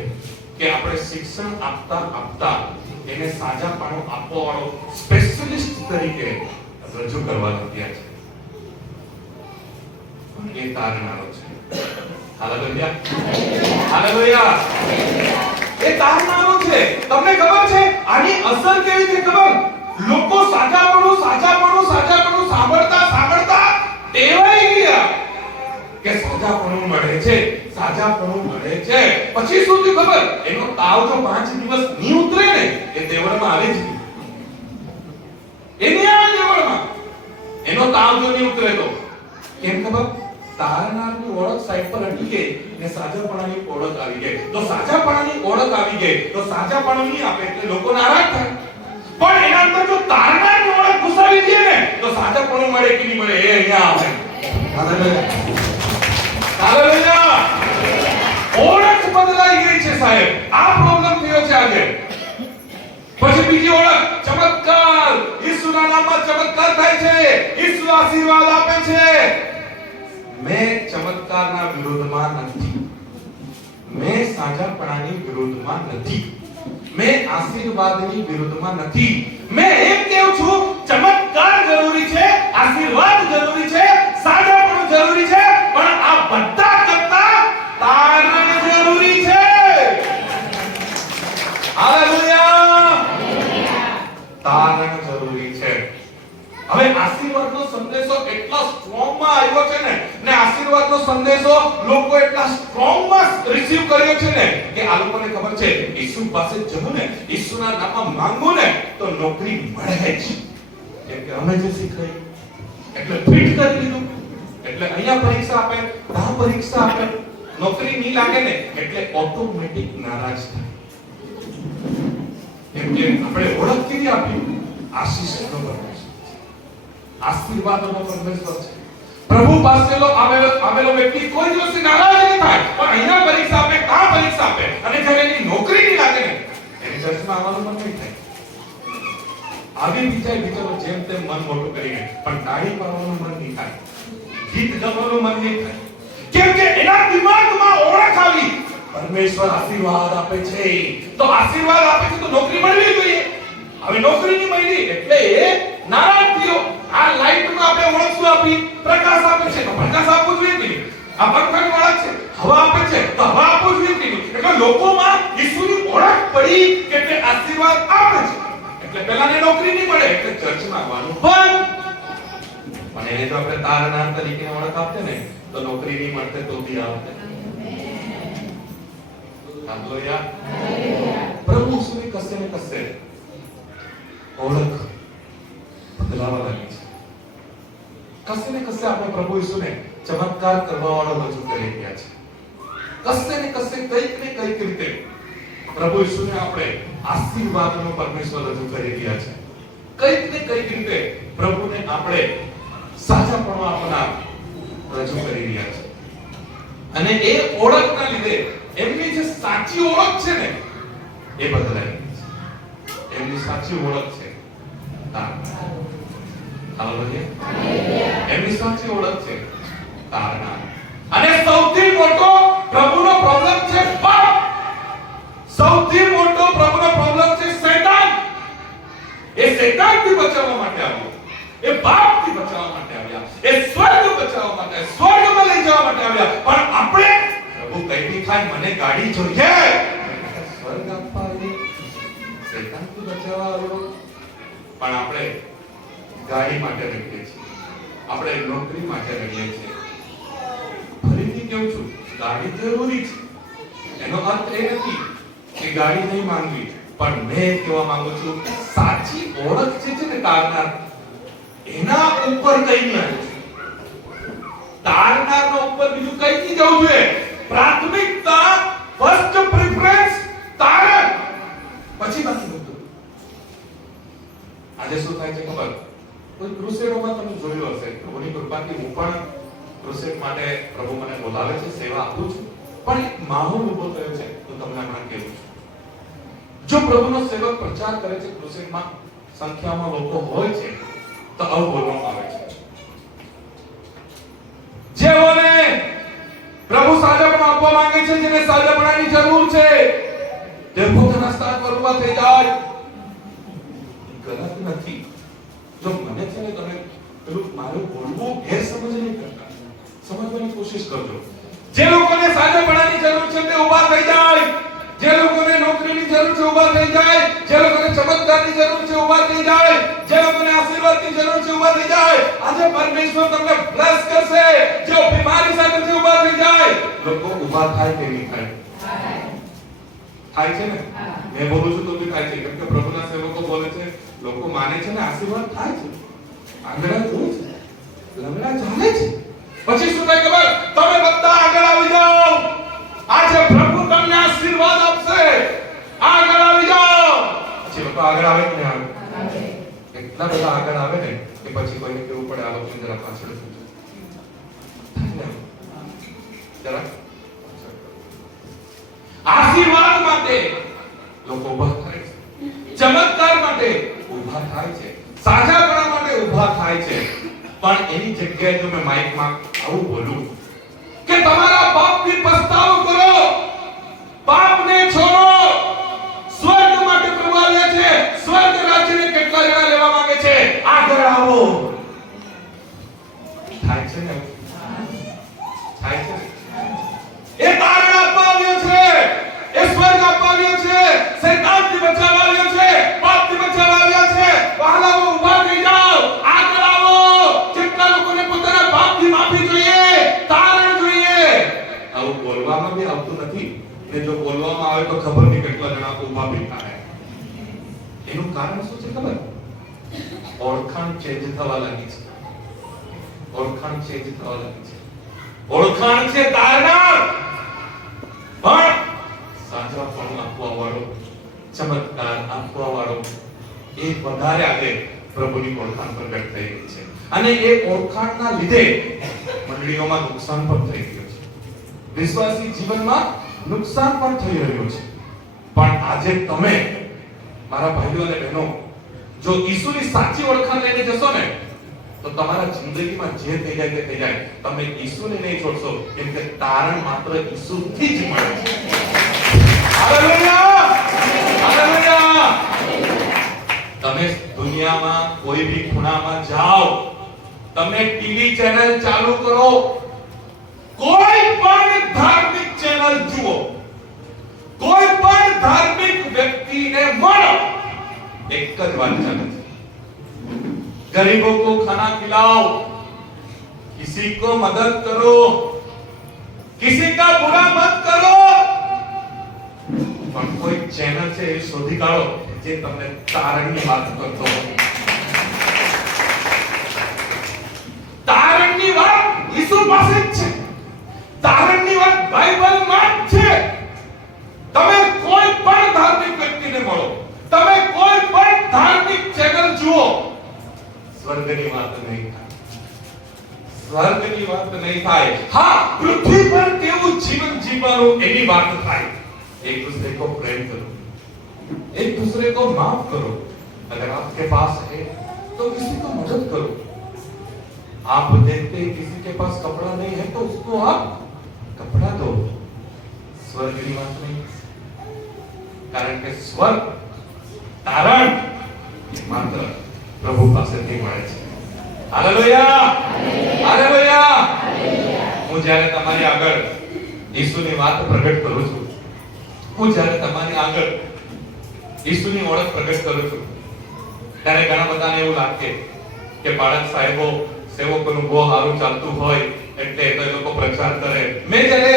કે આપણે શિક્ષણ આપતા આપતા એને સાજાપણું આપવા વાળો સ્પેશિયલિસ્ટ તરીકે રજૂ કરવા લાગ્યા છે. એ તારનારો છે. Hallelujah, hallelujah. એ તારનારો છે. તમને ખબર છે આની અસર કેવી છે ખબર? લોકો સાજાપણું સાજાપણું સાજાપણું સાંભળતા સાંભળતા ટેવાઈ ગયા કે સાજાપણું મળે છે, સાજાપણું મળે છે. પછી શું થયું ખબર? એનો તાવ જો 5 દિવસ નહીં ઉતરે ને એ દેવળમાં આવી જ ગઈ. એની આ દેવળમાં એનો તાવ જો નહીં ઉતરે તો કેમ ખબર? તારનારની ઓળખ સાઈડ પર હટી ગઈ અને સાજાપણાની ઓળખ આવી ગઈ. તો સાજાપણાની ઓળખ આવી ગઈ તો સાજાપણું નહીં આપે એટલે લોકો નારાજ થાય. પણ એના અંદર જો તારનારની ઓળખ ઘુસાવી દે ને તો સાજાપણું મળે કે નહીં મળે એ અહીંયા આવે. Hallelujah, hallelujah. ઓળખ બદલાઈ ગઈ છે સાહેબ. આ પ્રોબ્લેમ થયો છે આજે. પછી બીજી ઓળખ ચમત્કાર, છે, ઈસુ આશીર્વાદ આપે છે. મેં ચમત્કારના વિરોધમાં નથી, મેં સાજાપણાની વિરોધમાં નથી, મેં આશીર્વાદની વિરોધમાં નથી. મેં એમ કહું છું ચમત્કાર જરૂરી છે, આશીર્વાદ જરૂરી છે, સાજાપણું જરૂરી છે, પણ આ બધા કરતા તારણ જરૂરી છે. હાલેલુયા! તારણ જરૂરી છે. હવે આશીર્વાદનો સંદેશો એટલો સ્ટ્રોંગમાં આવ્યો છે ને આશીર્વાદનો સંદેશો લોકો એટલા સ્ટ્રોંગમાં રિસીવ કર્યો છે ને કે આ લોકોને ખબર છે ઈસુ પાસે જવું ને, ઈસુના નામમાં માંગવું ને તો નોકરી મળે જ. કેમ કે અમે જે શીખાય એટલે ફિટ કરી દીધું, એટલે અહીંયા પરીક્ષા આપે, ત્યાં પરીક્ષા આપે, નોકરી નહીં લાગે ને એટલે ઓટોમેટિક નારાજ થાય. કેમ કે આપણે ઓળખ કેવી આપી? આશીષનો પરમેશ્વર, આશીર્વાદનો પરમેશ્વર છે. પ્રભુ પાસે આવેલો વ્યક્તિ કોઈ દિવસ નારાજ નહીં થાય, પણ અહીંયા પરીક્ષા આપે, ત્યાં પરીક્ષા આપે, અને જ્યારે એની નોકરી નહીં લાગે ને એની ચર્ચમાં આવવાનું મન નહીં થાય. આવી વિચાર વિચારો જેમ તેમ મન મોટું કરીને, પણ તાળી પાડવાનું મન નહીં થાય, ગીત ગાવાનું મન નહીં થાય. કેમ કે એના દિમાગમાં ઓળખ આવી પરમેશ્વર આશીર્વાદ આપે છે, તો આશીર્વાદ આપે છે તો નોકરી મળવી જોઈએ. હવે નોકરી નહીં મળી એટલે એ નારાજ થયો. આ લાઈટમાં આપણે ઓળખ શું આપી? પ્રકાશ આપે છે તો પ્રકાશ આપવો જોઈએ કે નહીં? આ પંખની ઓળખ છે, હવા આપે છે તો હવા આપવો જોઈએ કે નહીં? એટલે લોકોમાં ઈસુની ઓળખ પડી કે તે આશીર્વાદ આપે છે, એટલે પેલાને નોકરી નહીં મળે એટલે ચર્ચમાં આવવાનું બંધ. પણ એને તો આપણે તારણહાર તરીકે ઓળખ આપતે ને તો નોકરી નહીં મળતે તો બી આવતે. હાલેલુયા! પ્રભુ ઈસુની કસે ને કસે ઓળખ બદલાવા લાગી છે. કસે ને કસે આપણે પ્રભુ ઈસુને ચમત્કાર કરવા વાળો રજૂ કરી રહ્યા છે. કસે ને કસે કંઈક ને કંઈક રીતે પ્રભુ ઈસુને આપણે આશીર્વાદનો પરમેશ્વર રજૂ કરી રહ્યા છે. કંઈક ને કંઈક રીતે પ્રભુને આપણે સાચાપણું આપનાર રજૂ કરી રહ્યા છે. અને એ ઓળખના લીધે એમની જે સાચી ઓળખ છે ને એ બદલાઈ ગઈ છે. એમની સાચી ઓળખ છે એમની સાચી ઓળખ છે તારણહાર. અને સૌથી મોટો પ્રભુનો પ્રોબ્લેમ છે પાપ. સૌથી મોટો પ્રભુનો પ્રોબ્લેમ છે શૈતાન. એ શૈતાનથી બચાવવા માટે આવ્યો, એ પાપથી બચાવવા માટે આવ્યા, એ સ્વર્ગ બચાવવા માટે, સ્વર્ગમાં લઈ જવા માટે આવ્યા. પણ આપણે પ્રભુ કઈ થાય મને ગાડી જોઈએ, સ્વર્ગ આપવા આવ્યો, શૈતાનથી બચાવવા આવ્યો. પણ આપણે ગાડી માટે રહીએ છીએ, આપણે નોકરી માટે રહીએ છીએ. ફરીથી કહું છું ગાડી જરૂરી છે, એનો અર્થ એ નથી કે ગાડી નહીં માંગવી, પણ મેં કહેવા માંગુ છું સાચી ઓળખ છે ને તારનાર, એના ઉપર કઈ નહીં. તારનારનો ઉપર બીજું કઈ નહીં જવું જોઈએ. પ્રાથમિકતા, ફર્સ્ટ પ્રેફરન્સ તારણ, પછી બાકી બધું. આજે શું થાય છે ખબર? કોઈ ક્રુસેડોમાં તમે જોયું હશે, પ્રભુની કૃપાથી હું પણ ક્રુસેડ માટે પ્રભુ મને બોલાવે છે, સેવા આપું છું. પણ એક માહોલ ઊભો થયો છે તો તમને હમણાં કહેવું છું. જો પ્રભુનો સેવક પ્રચાર કરે છે, ક્રુસેડમાં સંખ્યામાં લોકો હોય છે તો આવું બોલવામાં આવે છે, જેઓને પ્રભુ સાજાપણું આપવા માંગે છે, જેને સાજાપણાની જરૂર છે, તે પોતાના સ્થાન પર ઊભા થઈ જાય. ગલત નથી. જો મને છે ને તમે પેલું મારું બોલવું ગેરસમજ નહીં કરતા, સમજવાની કોશિશ કરજો. જે લોકોને સાજાપણાની જરૂર છે તે ઊભા થઈ જાય, જે લોકોને નોકરીની જરૂર છે ઊભા થઈ જાય, જે લોકોને ચમત્કારની જરૂર છે ઊભા થઈ જાય, જે લોકોને આશીર્વાદની જરૂર છે ઊભા થઈ જાય. આજે પરમેશ્વર તમને બ્લેસ કરશે. જે બીમારી સાથે છે ઊભા થઈ જાય. લોકો ઊભા થાય કે નહીં થાય? થાય છે ને? મેં બોલું છું તો બી થાય છે, કેમ કે પ્રભુના સેવકો બોલે છે, લોકો માને છે ને આશીર્વાદ થાય છે. આંગળા જોઈ છે, લંગડા ચાલે છે. પછી શું થાય ખબર? તમે બધા આગળ આવી જાઓ. આજે પ્રભુ તમને આશીર્વાદ આપશે. આગળ આવી જાઓ. પછી લોકો આગળ આવે કે નહીં આવે? એટલા બધા આગળ આવે ને કે પછી કોઈને કેવું પડે, આ લોકોને જરા પાછળ થજો, જરા આશીર્વાદ માટે લોકો ઊભા થાય છે, ચમત્કાર માટે ઊભા થાય છે, સાચાપણા માટે ઊભા થાય છે, પણ એની જગ્યાએ જો મેં માઈકમાં આવું બોલું કે તમારા પાપથી પસ્તાવો કરો, પાપને છોડો, સ્વર્ગ માટે પ્રભુ આવ્યા છે, સ્વર્ગ રાજ્યને કેટલા જણા લેવા માંગે છે, આગળ આવો. થાય છે ને? થાય છે? એ તારણ આપવા આવ્યો છે, એ સ્વર્ગ આપવા આવ્યો છે, શૈતાનથી બચાવવા આવ્યો છે, પાપથી બચાવવા આવ્યો છે. વહાલાઓ ઊભા થઈ જાઓ, આગળ આવો. કેટલા લોકોને પોતાના પાપથી માફી જોઈએ, તારણ જોઈએ. આવું બોલવામાં બી આવતું નથી, ને જો બોલવામાં આવે તો ખબર નહીં કેટલા જણા ઊભા બેઠા રહે. એનું કારણ શું છે ખબર? ઓળખાણ ચેન્જ થવા લાગી છે. ઓળખાણ ચેન્જ થવા લાગી છે. ઓળખાણ છે તારનાર, પણ સાચાપણું આપવા વાળો, ચમત્કાર આપવા વાળો એ વધારે આજે પ્રભુની ઓળખાણ પ્રગટ થઈ રહી છે. અને એ ઓળખાણના લીધે મંડળીઓમાં નુકસાન પણ થઈ રહ્યું છે, વિશ્વાસી જીવનમાં નુકસાન પણ થઈ રહ્યું છે. પણ આજે તમે મારા ભાઈઓ અને બહેનો જો ઈસુની સાચી ઓળખાણ લઈને જશો ને તો તમારા જિંદગીમાં જે થઈ જાય તે થઈ જાય, તમે ઈસુને નહીં છોડશો, કેમ કે તારણ માત્ર ઈસુથી જ મળે છે. હાલેલુયા! હાલેલુયા! તમે દુનિયામાં કોઈ ભી ખૂણામાં જાઓ, તમે ટીવી ચેનલ ચાલુ કરો, કોઈ પણ ધાર્મિક ચેનલ જુઓ, કોઈ પણ ધાર્મિક વ્યક્તિને મળો, એક જ વાત ચાલે છે, गरीबों को खाना खिलाओ, किसी को मदद करो, किसी का बुरा मत करो. પણ કોઈ ચેનલ છે એ શોધી કાઢો જે તમને તારણની વાત કરતો હોય. તારણની વાત ઈસુ પાસે જ છે, તારણની વાત બાઇબલમાં જ છે. તમે કોઈ પણ ધાર્મિક વ્યક્તિને મળો, તમે કોઈ પણ ધાર્મિક ચેનલ જુઓ, સ્વર્ગની વાત નહીં થાય. સ્વર્ગની વાત નહીં થાય. હા, પૃથ્વી પર કેવું જીવન જીવવાનું એની વાત થાય. एक दूसरे को प्रेम करो, एक दूसरे को माफ करो. अगर आपके पास है तो किसी को मदद करो. आप देखते हैं किसी के पास कपड़ा नहीं है तो उसको आप कपड़ा दो. स्वर्ग की बात नहीं, कारण के स्वर्ग तारण मात्र प्रभु पासेથી મળે છે. હાલેલુયા! હાલેલુયા! હું જ્યારે તમારી આગળ ઈસુની વાત પ્રગટ કરું છું, હું જ્યારે તમારી આગળ ઈસુની ઓળખ પ્રગટ કરું છું, ત્યારે ઘણા બધાને એવું લાગે કે બાળક સાહેબો સેવકોનું બહુ સારું ચાલતું હોય એટલે એ લોકો પ્રચાર કરે. મેં જ્યારે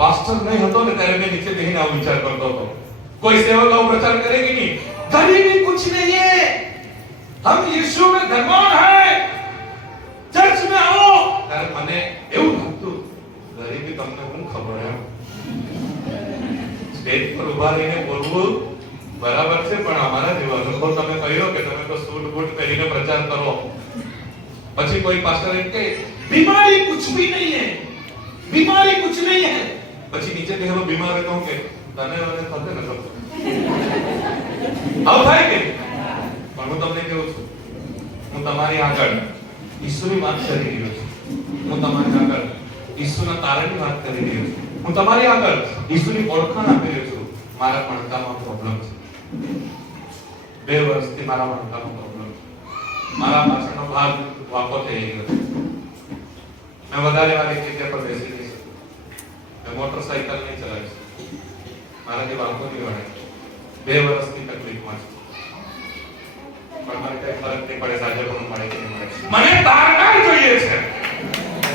પાસ્ટર નહીં હતો ને ત્યારે મેં નીચે બેસીને આવો વિચાર કરતો હતો, કોઈ સેવક આવો પ્રચાર કરેगी नहीं, गरीबी कुछ नहीं है, हम यीशु में धर्मवान हैं, चर्च में आओ. ત્યારે મને એવું લાગતું ગરીબી તમને શું ખબર છે? સ્ટેજ પર ઉભા રહીને બોલવું બરાબર છે, પણ અમારા જેવો અનુભવ તમે કહ્યો કે તમે તો સૂટ બૂટ પહેરીને પ્રચાર કરો. પછી કોઈ પાસ્ટર એમ કહે बीमारी कुछ भी नहीं है, बीमारी कुछ नहीं है. પછી નીચે બેહરો બીમાર હતો કે તને મને થતે ન થતો આવું થાય કે? પણ હું તમને કહું છું, હું તમારી આગળ ઈસુની વાત કરી રહ્યો છું, હું તમારી આગળ ઈસુના તારણની વાત કરી રહ્યો છું, હું તમારી આગળ ઈસુની ઓળખાણ આપી રહ્યો છું. મારા મણકામાં પ્રોબ્લેમ છે, 2 વર્ષથી મારા મણકામાં પ્રોબ્લેમ છે, મારા પાછળનો ભાગ વાકો થઈ ગયો છે, મેં વધારે વાર એક જગ્યા પર બેસી નહીં શકતો, મેં મોટરસાઇકલ નહીં ચલાવી શકતો, મારાથી વાકો નહીં વળે, 2 વર્ષની તકલીફમાં છું. પણ મને કઈ ફરક નહીં પડે, સાજે પણ મળે કે નહીં મળે, મને તારનાર જોઈએ છે.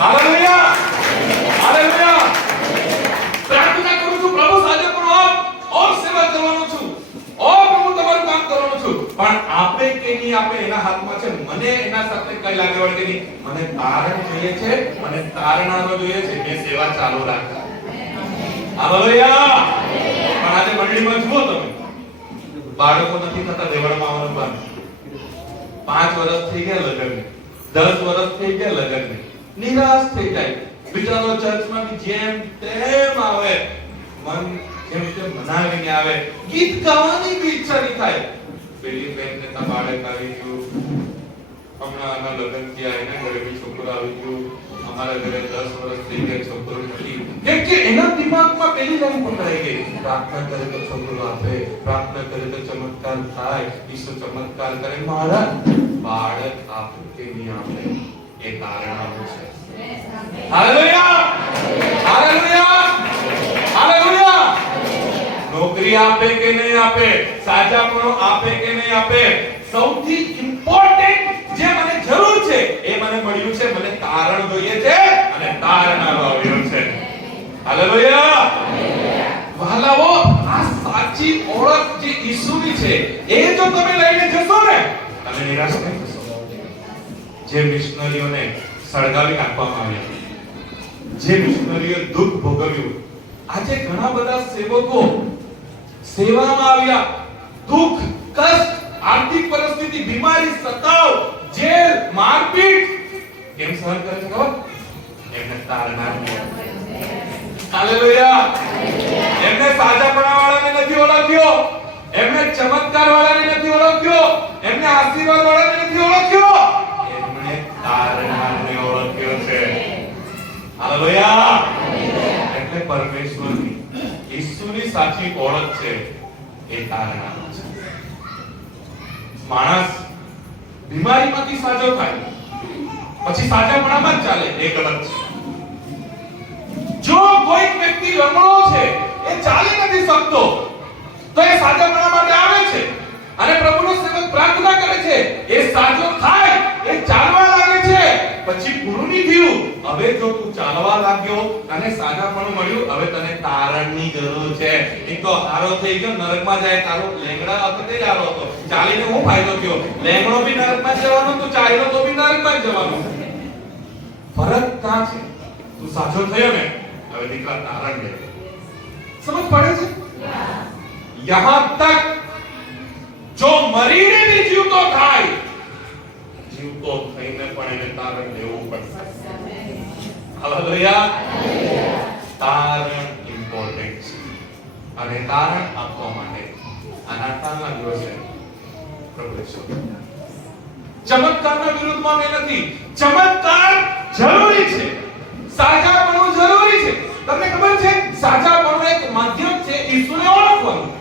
હાલેલુયા! હાલેલુયા! પ્રાર્થના કરું છું પ્રભુ સાજે પણ ઓર સેવા કરવાનો છું, ઓર પ્રભુ તમારું કામ કરવાનો છું, પણ આપે કે નહીં આપે એના હાથમાં છે. મને એના સાથે કઈ લાગે વળગે નહીં, મને તારણ જોઈએ છે, મને તારનારો જોઈએ છે, એ સેવા ચાલુ રાખે. હાલેલુયા! પણ આજે મંડળીમાં જુઓ તમે, બાળકો નથી થતા દેવળમાં આવવાનું બંધ. 5 વર્ષ થઈ ગયા લગ્ન, 10 વર્ષ થઈ ગયા લગ્ન, નિરાશ થઈ જાય. બિચારો ચર્ચમાં બી જેમ તેમ આવે, મન જેમ તેમ મનાવીને આવે, ગીત ગાવાની બી ઈચ્છા નહીં થાય. 2 પેલી બેનને તો બાળક આવી ગયું, હમણાં આના લગ્ન થયા, એના ઘરે બી છોકરો આવી ગયો, અમારા ઘરે 10 વર્ષ થઈ ગયા છોકરો નથી. કેમ કે એના દિમાગમાં પેલી લાઈન પકડાઈ ગઈ, પ્રાર્થના કરે તો છોકરો આપે, પ્રાર્થના કરે તો ચમત્કાર થાય, ઈશ્વર ચમત્કાર કરે, મારા બાળક આપે કે નહીં આપે એ કારણ આવું છે. Hallelujah, hallelujah, hallelujah. નોકરી આપે કે નહીં આપે, સાજાપણો આપે કે નહીં આપે, સૌથી ઇમ્પોર્ટન્ટ જે મને જરૂર છે એ મને મળ્યું છે. મને કારણ જોઈએ છે અને તારણ આવ્યું છે. હાલેલુયા. વહાલાઓ, આ સાચી ઓળખ જે ઈસુની છે એ જો તમે લઈને જશો ને, તમે નિરાશ નહીં થશો. જે મિશનરીઓને સળગાવી નાખવામાં આવ્યા, જે મિશનરીઓ દુઃખ ભોગવ્યું, આજે ઘણા બધા સેવકો સેવામાં આવ્યા, દુઃખ, કષ્ટ, આર્થિક પરિસ્થિતિ, બીમારી, સતાવ, જેલ, મારપીટ કેમ સહન કરે છે ખબર? એમને તારણ આપ્યું. હાલેલુયા. એમને સાજાપણા વાળાને નથી ઓળખ્યો, એમને ચમત્કાર વાળાને નથી ઓળખ્યો, એમને આશીર્વાદ વાળાને નથી ઓળખ્યો, એમને તારણહારને ઓળખ્યો છે. હાલેલુયા. એટલે પરમેશ્વરની ઈસુની સાચી ઓળખ છે એ તારણહાર છે. માણસ બીમારીમાંથી સાજો થાય પછી સાજાપણામાં જ ચાલે એ ગલત છે. જો કોઈ વ્યક્તિ લંગડો છે, એ ચાલી નથી શકતો, તો એ સાજાપણા માટે આવે છે અને પ્રભુનો સેવક પ્રાર્થના કરે છે, એ સાજો થાય, એ ચાલવા લાગે છે, પછી પૂરું નહીં થયું. હવે જો તું ચાલવા લાગ્યો અને સાજાપણું મળ્યું, હવે તને તારણની જરૂર છે. એક તો હારો થઈ ગયો, નરકમાં જાય. તારો લેંગડા વખતે જ હારો હતો, ચાલીને હું ફાયદો થયો? લેંગડો બી નરકમાં જવાનો, તો ચાલ્યો તો બી નરકમાં જવાનો. ફરક ક્યાં છે? તું સાજો થયો ને, હવે દીકરા તારણ લે. સમજ પડે છે? યહાં તક જો મરીને બી જીવતો થાય, જીવતો થઈને પણ એને તારણ લેવું પડશે. હાલેલુયા. તારણ ઇમ્પોર્ટન્ટ છે અને તારણ આપવા માટે આ નાતાલના દિવસે પ્રભુએ શોધ્યું. ચમત્કારના વિરુદ્ધમાં મેં નથી. ચમત્કાર જરૂરી છે, સાજાપણું જરૂરી છે. તમને ખબર છે, સાજાપણું એક માધ્યમ છે ઈસુને ઓળખવાનું.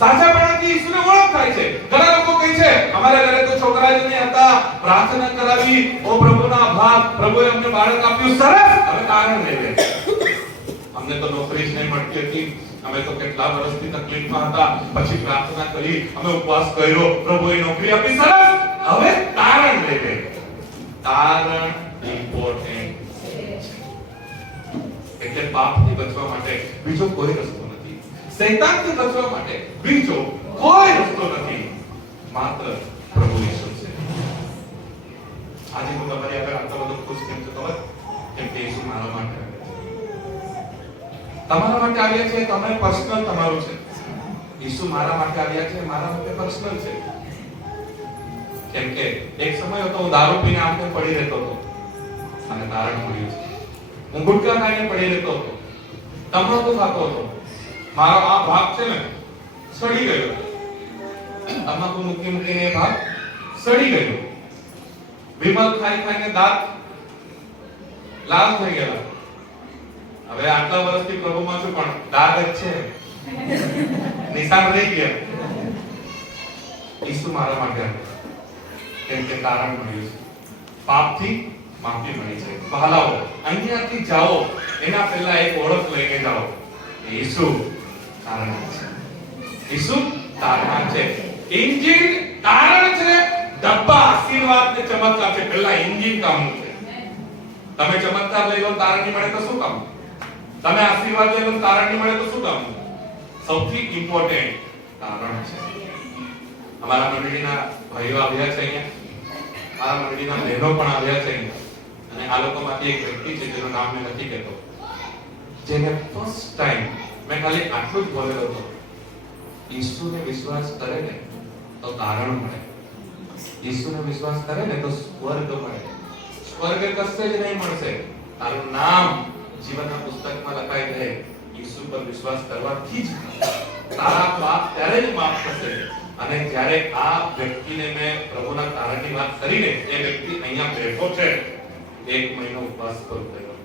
સાજાપણાથી ઈસુને ઓળખ થાય છે. ઘણા લોકો કહે છે, અમારા ઘરે તો છોકરા જ નહીં હતા, પ્રાર્થના કરાવી, ઓ પ્રભુના આભાર, પ્રભુએ અમને બાળક આપ્યું, સરસ, હવે કારણ લઈ લે. અમને તો નોકરી જ નહીં મળતી હતી, અમે તો કેટલા વર્ષથી તકલીફમાં હતા, પછી પ્રાર્થના કરી, અમે ઉપવાસ કર્યો, પ્રભુએ નોકરી આપી, સરસ, હવે કારણ લઈ લે. તારણ ઇમ્પોર્ટન્ટ છે. એટલે પાપથી બચવા માટે બીજો કોઈ રસ્તો નથી, શૈતાનથી બચવા માટે બીજો કોઈ રસ્તો નથી, માત્ર પ્રભુ ઈસુ છે. આજે હું તમારી આગળ આટલો બધો ખુશ કેમ છું ખબર? કેમ કે ઈસુ મારા માટે તમારા માટે આવ્યા છે. તમે પર્સનલ તમારું છે. ઈસુ મારા માટે આવ્યા છે, મારા માટે પર્સનલ છે. કેમ કે એક સમય હતો હું દારૂ પીને આમ તેમ પડી રહેતો હતો અને તારણ મળ્યું છે. હું ગુટખા ખાઈને પડી રહેતો હતો, તમાકુ ખાતો હતો, મારો આ ભાગ છે ને સડી ગયો. તમાકુ મૂકી મૂકીને એ ભાગ સડી ગયો. વિમલ ખાઈ ખાઈને દાંત લાલ થઈ ગયા. હવે આટલા વર્ષથી પ્રભુમાં છું પણ દાગ જ છે, નિશાન રહી ગયા. ઈસુ મારા માટે કેમ કે તારણ મળ્યું છે, પાપથી માફી મળી છે. વહાલાઓ, અહીંયાથી જાઓ એના પહેલા એક ઓળખ લઈને જાઓ, ઈસુ તારણ છે. ઈસુ તારણ છે. એન્જિન તારણ છે, ડબ્બા આશીર્વાદ ને ચમત્કાર છે. પહેલા એન્જિન કામનું છે. તમે ચમત્કાર લઈ લો, તારણ નહીં મળે તો શું કામ? તમે આશીર્વાદ લઈ લો, તારણ નહીં મળે તો શું કામ? સૌથી ઇમ્પોર્ટન્ટ તારણ છે. અમારા મંડળીના ભાઈઓ આવ્યા છે અહીંયા, મારા મંડળીના બહેનો પણ આવ્યા છે અહીંયા, અને આ લોકોમાંથી એક વ્યક્તિ છે જેનું નામ મેં નથી કહેતો, જેને ફર્સ્ટ ટાઈમ મેં ખાલી આટલું જ બોલેલો હતો, ઈસુને વિશ્વાસ કરે ને તો તારણ મળે, ઈસુને વિશ્વાસ કરે ને તો સ્વર્ગ મળે. સ્વર્ગ કશે જ નહીં મળશે, તારું નામ જીવનના પુસ્તકમાં લખાઈ રહે. ઈસુ પર વિશ્વાસ કરવાથી જ તારા પાપ ત્યારે જ માફ થશે અને જ્યારે આ વ્યક્તિને મેં પ્રભુના કારણની વાત કરીને એ વ્યક્તિ અહીંયા બેઠો છે, 1 મહિનો ઉપવાસ કરું થયો.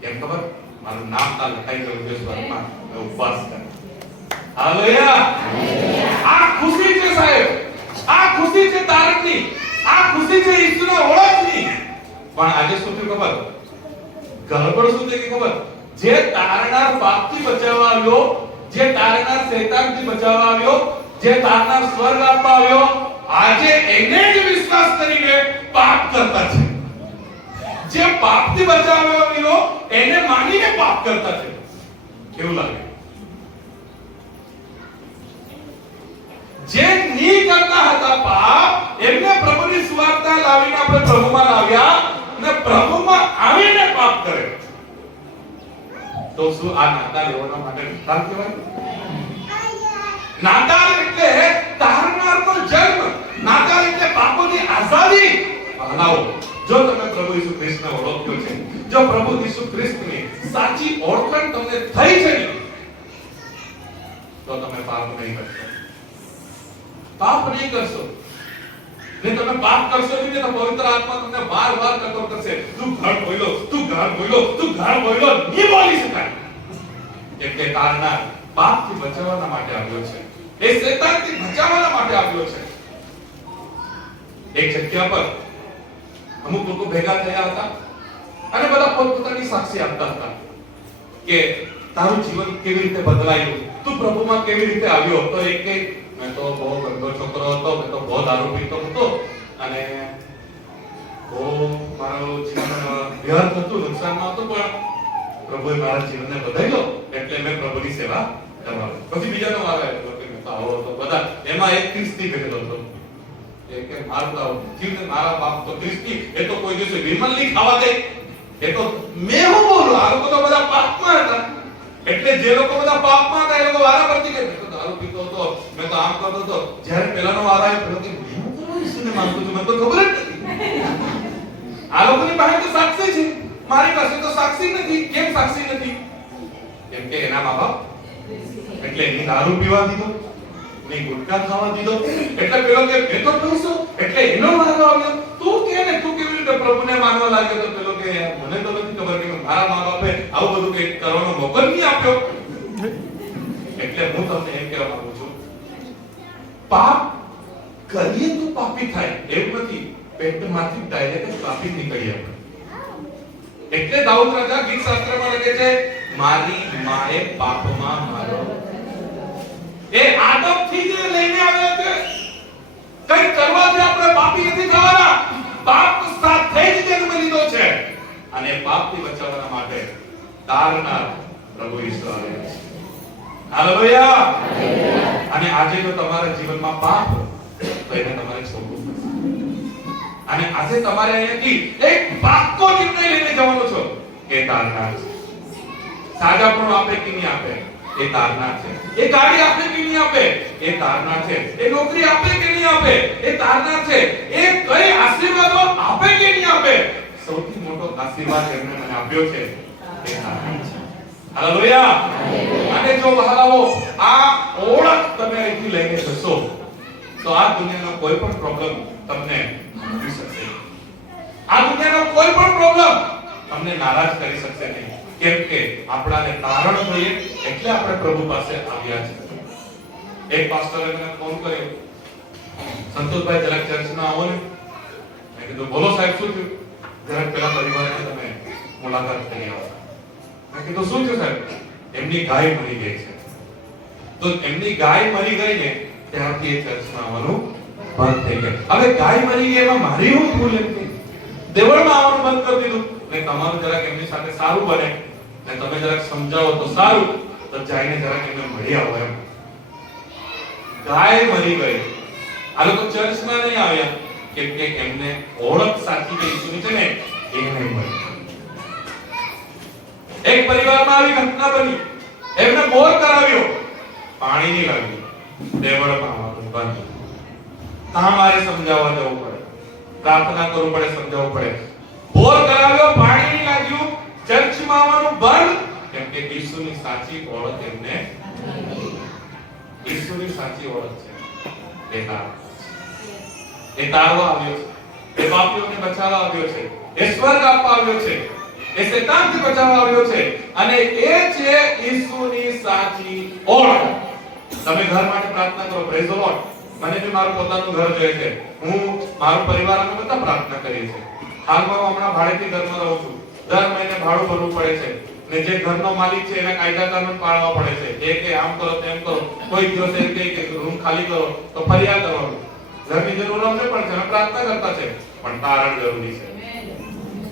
કેમ ખબર? મારું નામ તા લખાઈ ગયું છે સ્વર્ગમાં, મેં ઉપવાસ કર્યો. હાલેલુયા! આ ખુશી છે સાહેબ, આ ખુશી છે તારકની, આ ખુશી છે ઈસુના ઓળખની. પણ આજે શું થયું ખબર? ગડબડ શું થઈ ગઈ ખબર? જે તારનાર પાપથી બચાવવા આવ્યો, જે તારનાર શૈતાનથી બચાવવા આવ્યો, જે તારનાર સ્વર્ગ આપવા આવ્યો, આજે એને જ વિશ્વાસ કરીને પાપ કરતા છે. જે પાપથી બચાવવા આવ્યો એને માનીને પાપ કરતા છે. કેવું લાગે? જે ની કરતા હતા પાપ, એમને પ્રભુની સુવાર્તા લાવીને આપણે પ્રભુમાં લાવ્યા અને પ્રભુમાં આવીને પાપ કરે. તો શું આ નાતાલ એવોના માટે નાતાલ કહેવાય? નાતાલ એટલે તારનારનો જન્મ, નાતાલ એટલે પાપોની આઝાદી. હલાવો, જો તમે પ્રભુ ઈસુ ખ્રિસ્તને ઓળખ્યો છે, જો પ્રભુ ઈસુ ખ્રિસ્તની સાચી ઓળખાણ તમને થઈ છે ને, તો તમે પાપ નહીં કરશો. પાપ નહીં કરશો. ને તમે પાપ કરશો નહીં તો પવિત્ર આત્મા તમને વાર કઠોર કરશે. તું ઘર બોલ્યો, તું ઘર બોલ્યો, તું ઘર બોલ્યો, નહીં બોલી શકાય. એટલે તારનાર પાપથી બચાવવા માટે આવ્યો છે, એ શૈતાનથી બચાવવા માટે આવ્યો છે. એક જગ્યા પર અમુક લોકો ભેગા થયા હતા અને બધા પોતપોતાની સાક્ષી આપતા હતા કે તારું જીવન કેવી રીતે બદલાયું, તું પ્રભુમાં કેવી રીતે આવ્યો. તો એક કે મેં તો બહુ ગંદો છોકરો હતો, મેં તો બહુ દારૂ પીતો હતો અને બહુ મારું જીવન વ્યર્થ હતું, નુકસાનમાં હતું, પણ પ્રભુએ મારા જીવનને બદલ્યો એટલે મેં પ્રભુની સેવા કરવાની. પછી બીજાનો વારો આવ્યો કે મેં તો આવો હતો. બધા એમાં એક ખ્રિસ્તી બેઠેલો હતો. કે મારા બાપ તો ખ્રિસ્તી, એ તો કોઈ દિવસે વિમલ નહીં ખાવા દે. એ તો મેં હું બોલું, આ લોકો તો બધા પાપમાં હતા. એટલે જે લોકો બધા પાપમાં હતા એ લોકો વારા પરથી કે મેં તો દારૂ પીતો હતો, મેં તો આમ કરતો હતો. જ્યારે પેલાનો વારો આવ્યો પેલો કે મેં તો ઈસુને માનતો છું, મને તો ખબર જ નથી. આ લોકોની પાસે તો સાક્ષી છે, મારી પાસે તો સાક્ષી નથી. કેમ સાક્ષી નથી? કેમ કે એના મા બાપ એટલે એની દારૂ પીવા દીધો, નહીં ગુટખા ખાવા દીધો. એટલે પેલો કે મેં તો પીશો, એટલે એનો વારો આવ્યો. તું કે ને તું કેવી રીતે પ્રભુને માનવા લાગ્યો? તો પેલો કે મને તો નથી ખબર કે મારા મા બાપે આવું બધું કંઈક કરવાનો મોકો નહીં આપ્યો. એટલે હું તમને એમ કહેવા માંગુ છું, પાપ કરીએ તો પાપી થાય એવું નથી. પેટમાંથી ડાયરેક્ટ પાપી નીકળી આવે. એટલે દાઉદ રાજા ગીત શાસ્ત્રમાં લખે છે, મારી માએ પાપમાં મારો. એ આદમથી જ લઈને આવ્યો છે. કંઈ કરવાથી આપણે પાપી નથી થવાના. પાપ સાથે જ જન્મ લીધો છે અને પાપથી બચાવવા માટે તારનાર પ્રભુ ઈસુ આવ્યો છે. હાલેલુયા! અને આજે જો તમારા જીવનમાં પાપ તો એને તમારે છોડવું પડશે. અને આજે તમારે અહીંયાથી એક પાક્કો નિર્ણય લઈને જવાનો છો કે તારનાર છે. સાજાપણું આપે કે નહીં આપે એ તારનાર છે. એ ગાડી આપે કે નહીં આપે એ તારનાર છે. એ નોકરી આપે કે નહીં આપે એ તારનાર છે. એ કઈ આશીર્વાદો આપે કે નહીં આપે, સૌથી મોટો આશીર્વાદ એમને મને આપ્યો છે એ તારનાર છે. હાલેલુયા! અને જો વહાલાઓ આ ઓળખ તમે અહીંથી લઈને જશો તો આ દુનિયાનો કોઈ પણ પ્રોબ્લેમ તમને હરાવી શકશે. આ દુનિયાનો કોઈ પણ પ્રોબ્લેમ તમને નારાજ કરી શકશે નહીં. કેમ કે આપણાને તારણ જોઈએ એટલે આપણે પ્રભુ પાસે આવ્યા છે. એક પાસ્ટરે મને ફોન કર્યો, સંતોષભાઈ જરાક ચર્ચમાં આવો ને. મેં કીધું બોલો સાહેબ શું થયું? જરાક પેલા પરિવારની તમે મુલાકાત કરી આવો. મેં કીધું શું થયું સાહેબ? એમની ગાય મરી ગઈ છે. તો એમની ગાય મરી ગઈ ને ત્યારથી એ ચર્ચમાં આવવાનું બંધ થઈ ગયું. હવે ગાય મરી ગઈ એમાં મારી હું ભૂલ નથી. દેવળમાં આવવાનું બંધ કરી દીધું. ને તમારું જરાક એમની સાથે સારું બને ને તમે જરાક સમજાવો તો સારું, તો જઈને જરાક એમને મળી આવો એમ. ગાય મરી ગઈ. આ લોકો ચર્ચમાં નહીં આવ્યા કેમ કે એમને ઓળખ સાચી કે ઈસુની છે ને એ નહીં મળી. એક પરિવારમાં આવી ઘટના બની. એમને બોર કરાવ્યો, પાણી નહીં લાગ્યું. દેવળમાં આવવાનું બંધ. ત્યાં મારે સમજાવવા જવું પડે, પ્રાર્થના કરવું પડે, સમજાવવું પડે. બોર કરાવ્યો, પાણી નહીં લાગ્યું, ચર્ચમાં આવવાનું બંધ. કેમ કે ઈસુની સાચી ઓળખ એમને, ઈસુની સાચી ઓળખ છે એ તારવા આવ્યો છે, એ પાપીઓને બચાવવા આવ્યો છે, એ સ્વર્ગ આપવા આવ્યો છે, એ શૈતાનથી બચાવવા આવ્યો છે, અને એ છે ઈસુની સાચી ઓળખ. તમે ઘર માટે પ્રાર્થના કરો, પ્રેઝ ધ લોર્ડ. મને બી મારું પોતાનું ઘર જોઈએ છે. હું મારો પરિવાર અમે બધા પ્રાર્થના કરીએ છીએ. હાલમાં હું હમણાં ભાડેથી ઘરમાં રહું છું. દર મહિને ભાડું ભરવું પડે છે, ને જે ઘરનો માલિક છે એના કાયદા કાનૂન પાળવા પડે છે. કે આમ કરો તેમ કરો, કોઈ દિવસે કહે કે રૂમ ખાલી કરો તો ફરિયાદ કરવાનું. ઘરની જરૂર અમને પણ છે, અમે પ્રાર્થના કરતા છે, પણ તારણ જરૂરી છે.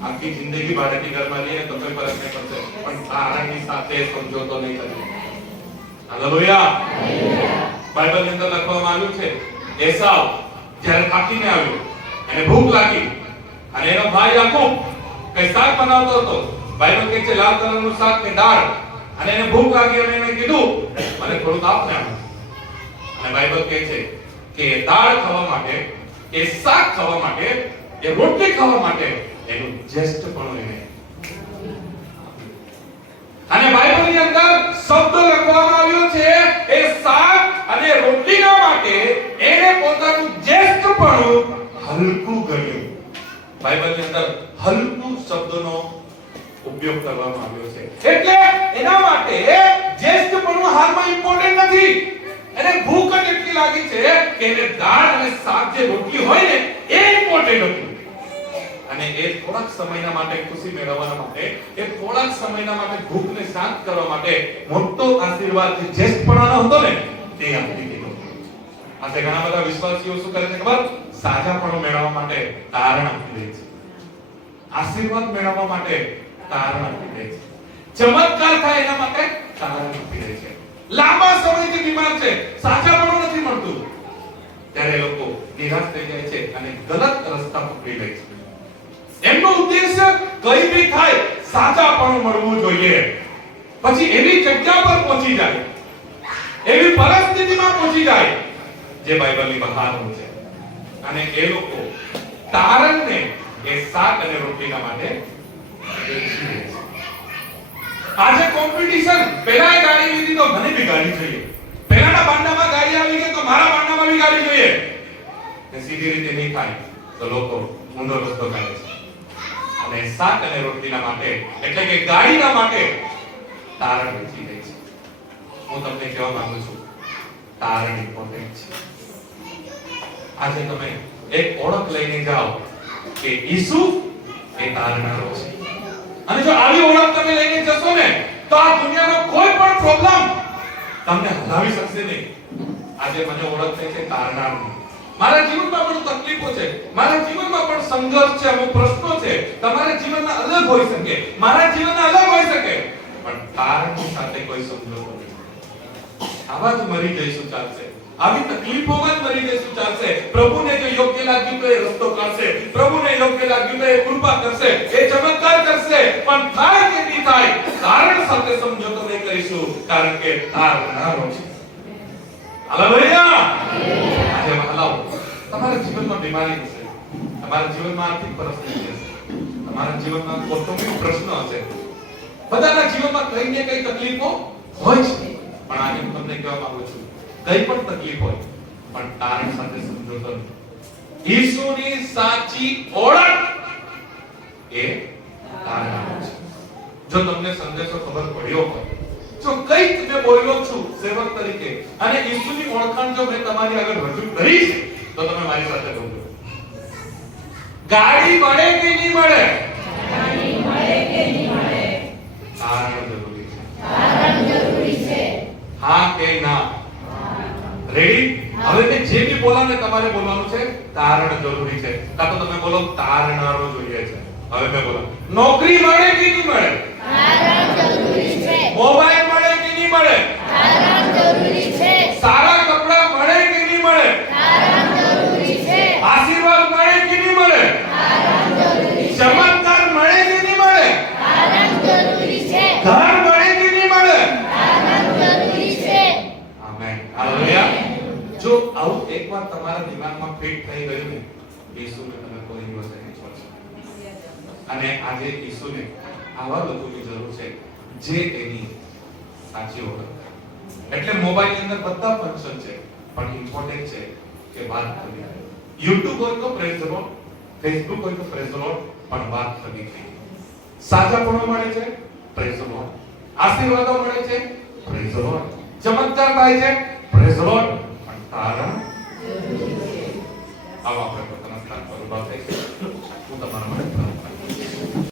આખી જિંદગી ભાડેથી ઘરમાં રહીએ તો કોઈ ફરક નહીં પડશે, પણ તારણની સાથે સમજોતો નહીં થશે. હાલેલુયા. બાઇબલની અંદર લખવામાં આવ્યું છે, એસાવ જ્યારે થાકીને આવ્યો, એને ભૂખ લાગી, અને એનો ભાઈ યાકૂબ કઈ શાક બનાવતો હતો. બાઇબલ કહે છે લાલ કલરનું શાક ને દાળ, અને એને ભૂખ લાગી અને એને કીધું મને થોડુંક આપ ને. અને બાઇબલ કહે છે કે દાળ ખાવા માટે, એ શાક ખાવા માટે, એ રોટલી ખાવા માટે એનું જેસ્ટ પણ એને. અને બાઇબલની અંદર શબ્દ લખવામાં આવ્યો છે, એ શાક અને રોટલીના માટે એને પોતાનું જેસ્ટ પણ હલકું ગણ્યું. બાઇબલની અંદર હલકું શબ્દનો ઉપયોગ કરવામાં આવ્યો છે. એટલે એના માટે જેસ્ટ પણ હાલમાં ઇમ્પોર્ટન્ટ નથી. એને ભૂખ જ એટલી લાગી છે કે એને દાળ અને શાક જે રોટલી હોય ને એ ઇમ્પોર્ટન્ટ હતું. અને એ થોડાક સમયના માટે ખુશી મેળવવા માટે, એ થોડાક સમયના માટે ભૂખને શાંત કરવા માટે મોટો આશીર્વાદ જે જેસ્ટપણાનો હતો ને તે આપી દીધો. આજે ઘણા બધા વિશ્વાસીઓ શું કરે છે ખબર? સાજાપણું મેળવવા માટે તારણ આપી દે છે, આશીર્વાદ મેળવવા માટે તારણ આપી દે છે, ચમત્કાર થાય એના માટે તારણ આપી દે છે. લાંબા સમયથી બીમાર છે, સાજાપણું નથી મળતું, ત્યારે લોકો નિરાશ થઈ જાય છે અને ગલત રસ્તા પકડી લે છે. એમનો ઉદ્દેશ્ય કઈ બી થાય સાચાપણું મળવું જોઈએ, પછી એવી જગ્યા પર પહોંચી જાય, એવી પરિસ્થિતિમાં પહોંચી જાય જે બાઇબલની બહાર હોય છે. અને એ લોકો તારણને એ શાક અને રોટલીના માટે વેચી દે છે. આજે કોમ્પિટિશન, પહેલા એ ગાડી લીધી તો મને બી ગાડી જોઈએ, પહેલાના બાંડામાં ગાડી આવી ગઈ તો મારા બાંડામાં બી ગાડી જોઈએ. ને સીધી રીતે નહીં થાય તો લોકો ઊંધો રસ્તો કાઢે છે. અને શાક અને રોટલીના માટે, એટલે કે ગાડીના માટે તારણ વેચી દે છે. હું તમને કહેવા માંગુ છું, તારણ ઇમ્પોર્ટન્ટ છે. આજે તમે એક ઓળખ લઈને જાઓ કે ઈસુ એ તારનારો છે. અને જો આવી ઓળખ તમે લઈને જશો ને તો આ દુનિયાનો કોઈ પણ પ્રોબ્લેમ તમને હલાવી શકશે નહીં. આજે મને ઓળખ થઈ છે તારનારની. મારા જીવનમાં પણ તકલીફો છે, મારા જીવનમાં પણ સંઘર્ષ છે, અમુક પ્રશ્નો છે. તમારા જીવનના અલગ હોઈ શકે, મારા જીવનના અલગ હોઈ શકે, પણ તારણની સાથે કોઈ સમજોતો નહીં. આવા જ મરી જઈશું ચાલશે, આવી તકલીફોમાં જ મરી જઈશું ચાલશે. પ્રભુને જો યોગ્ય લાગ્યું તો એ રસ્તો કાઢશે, પ્રભુને યોગ્ય લાગ્યું તો એ કૃપા કરશે, એ ચમત્કાર કરશે. પણ થાય કે નહીં થાય, તારણ સાથે સમજોતો નહીં કરીશું, કારણ કે તારનારો છે. હાલેલુયા. આજે મહલાઓ, તમારા જીવનમાં બીમારી હશે, તમારા જીવનમાં આર્થિક પરિસ્થિતિ હશે, તમારા જીવનમાં કૌટુંબિક પ્રશ્ન હશે, બધાના જીવનમાં કઈ ને કઈ તકલીફો હોય છે. પણ આજે હું તમને કહેવા માંગુ છું, કઈ પણ તકલીફ હોય પણ તારણ સાથે સમજોતો નહીં. ઈસુની સાચી ઓળખ એ તારણ છે. જો તમને સંદેશો ખબર પડ્યો હોય, જો કંઈક મેં બોલ્યો છું સેવક તરીકે, અને ઈસુની ઓળખાણ જો મેં તમારી આગળ રજૂ કરી છે, તો તમે મારી સાથે બોલો. ગાડી મળે કે નહીં મળે, ગાડી મળે કે નહીં મળે, તારણ જરૂરી છે. તારણ જરૂરી છે. હા કે ના? રેડી? હવે તે જે બી બોલાને તમારે બોલવાનું છે, તારણ જરૂરી છે. કાં તો તમે બોલો તારનારો જોઈએ છે. હવે મેં બોલા, નોકરી મળે કે નહીં મળે, તારણ જરૂરી છે. મોબાઈલ મળે કે નહીં મળે, તારણ જરૂરી છે. સારા કપડા મળે કે નહીં મળે, તારણ જરૂરી છે. આશીર્વાદ મળે કે નહીં મળે, તારણ જરૂરી છે. ચમત્કાર મળે કે નહીં મળે, તારણ જરૂરી છે. ઘર મળે કે નહીં મળે, તારણ જરૂરી છે. આમેન. હાલેલુયા. જો આવું એકવાર તમારા દિમાગમાં ફિટ થઈ ગયું ને, ઈસુને તમે કોઈ દિવસ નહીં છોડશો. અને આજે ઈસુને આવા લોકોની જરૂર છે જે એની સાચી ઓળખ. એટલે મોબાઈલની અંદર બધા ફંક્શન છે, પણ ઇમ્પોર્ટન્ટ છે કે વાત કરવી. YouTube હોય તો પ્રેઝ ધ લોર્ડ, Facebook હોય તો પ્રેઝ ધ લોર્ડ, પણ વાત કરવી જોઈએ. સાજાપણું મળે છે, પ્રેઝ ધ લોર્ડ. આશીર્વાદો મળે છે, પ્રેઝ ધ લોર્ડ. ચમત્કાર થાય છે, પ્રેઝ ધ લોર્ડ. પણ તારણ આવો આપણે પોતાના સ્થાન પર ઉભા થઈશું.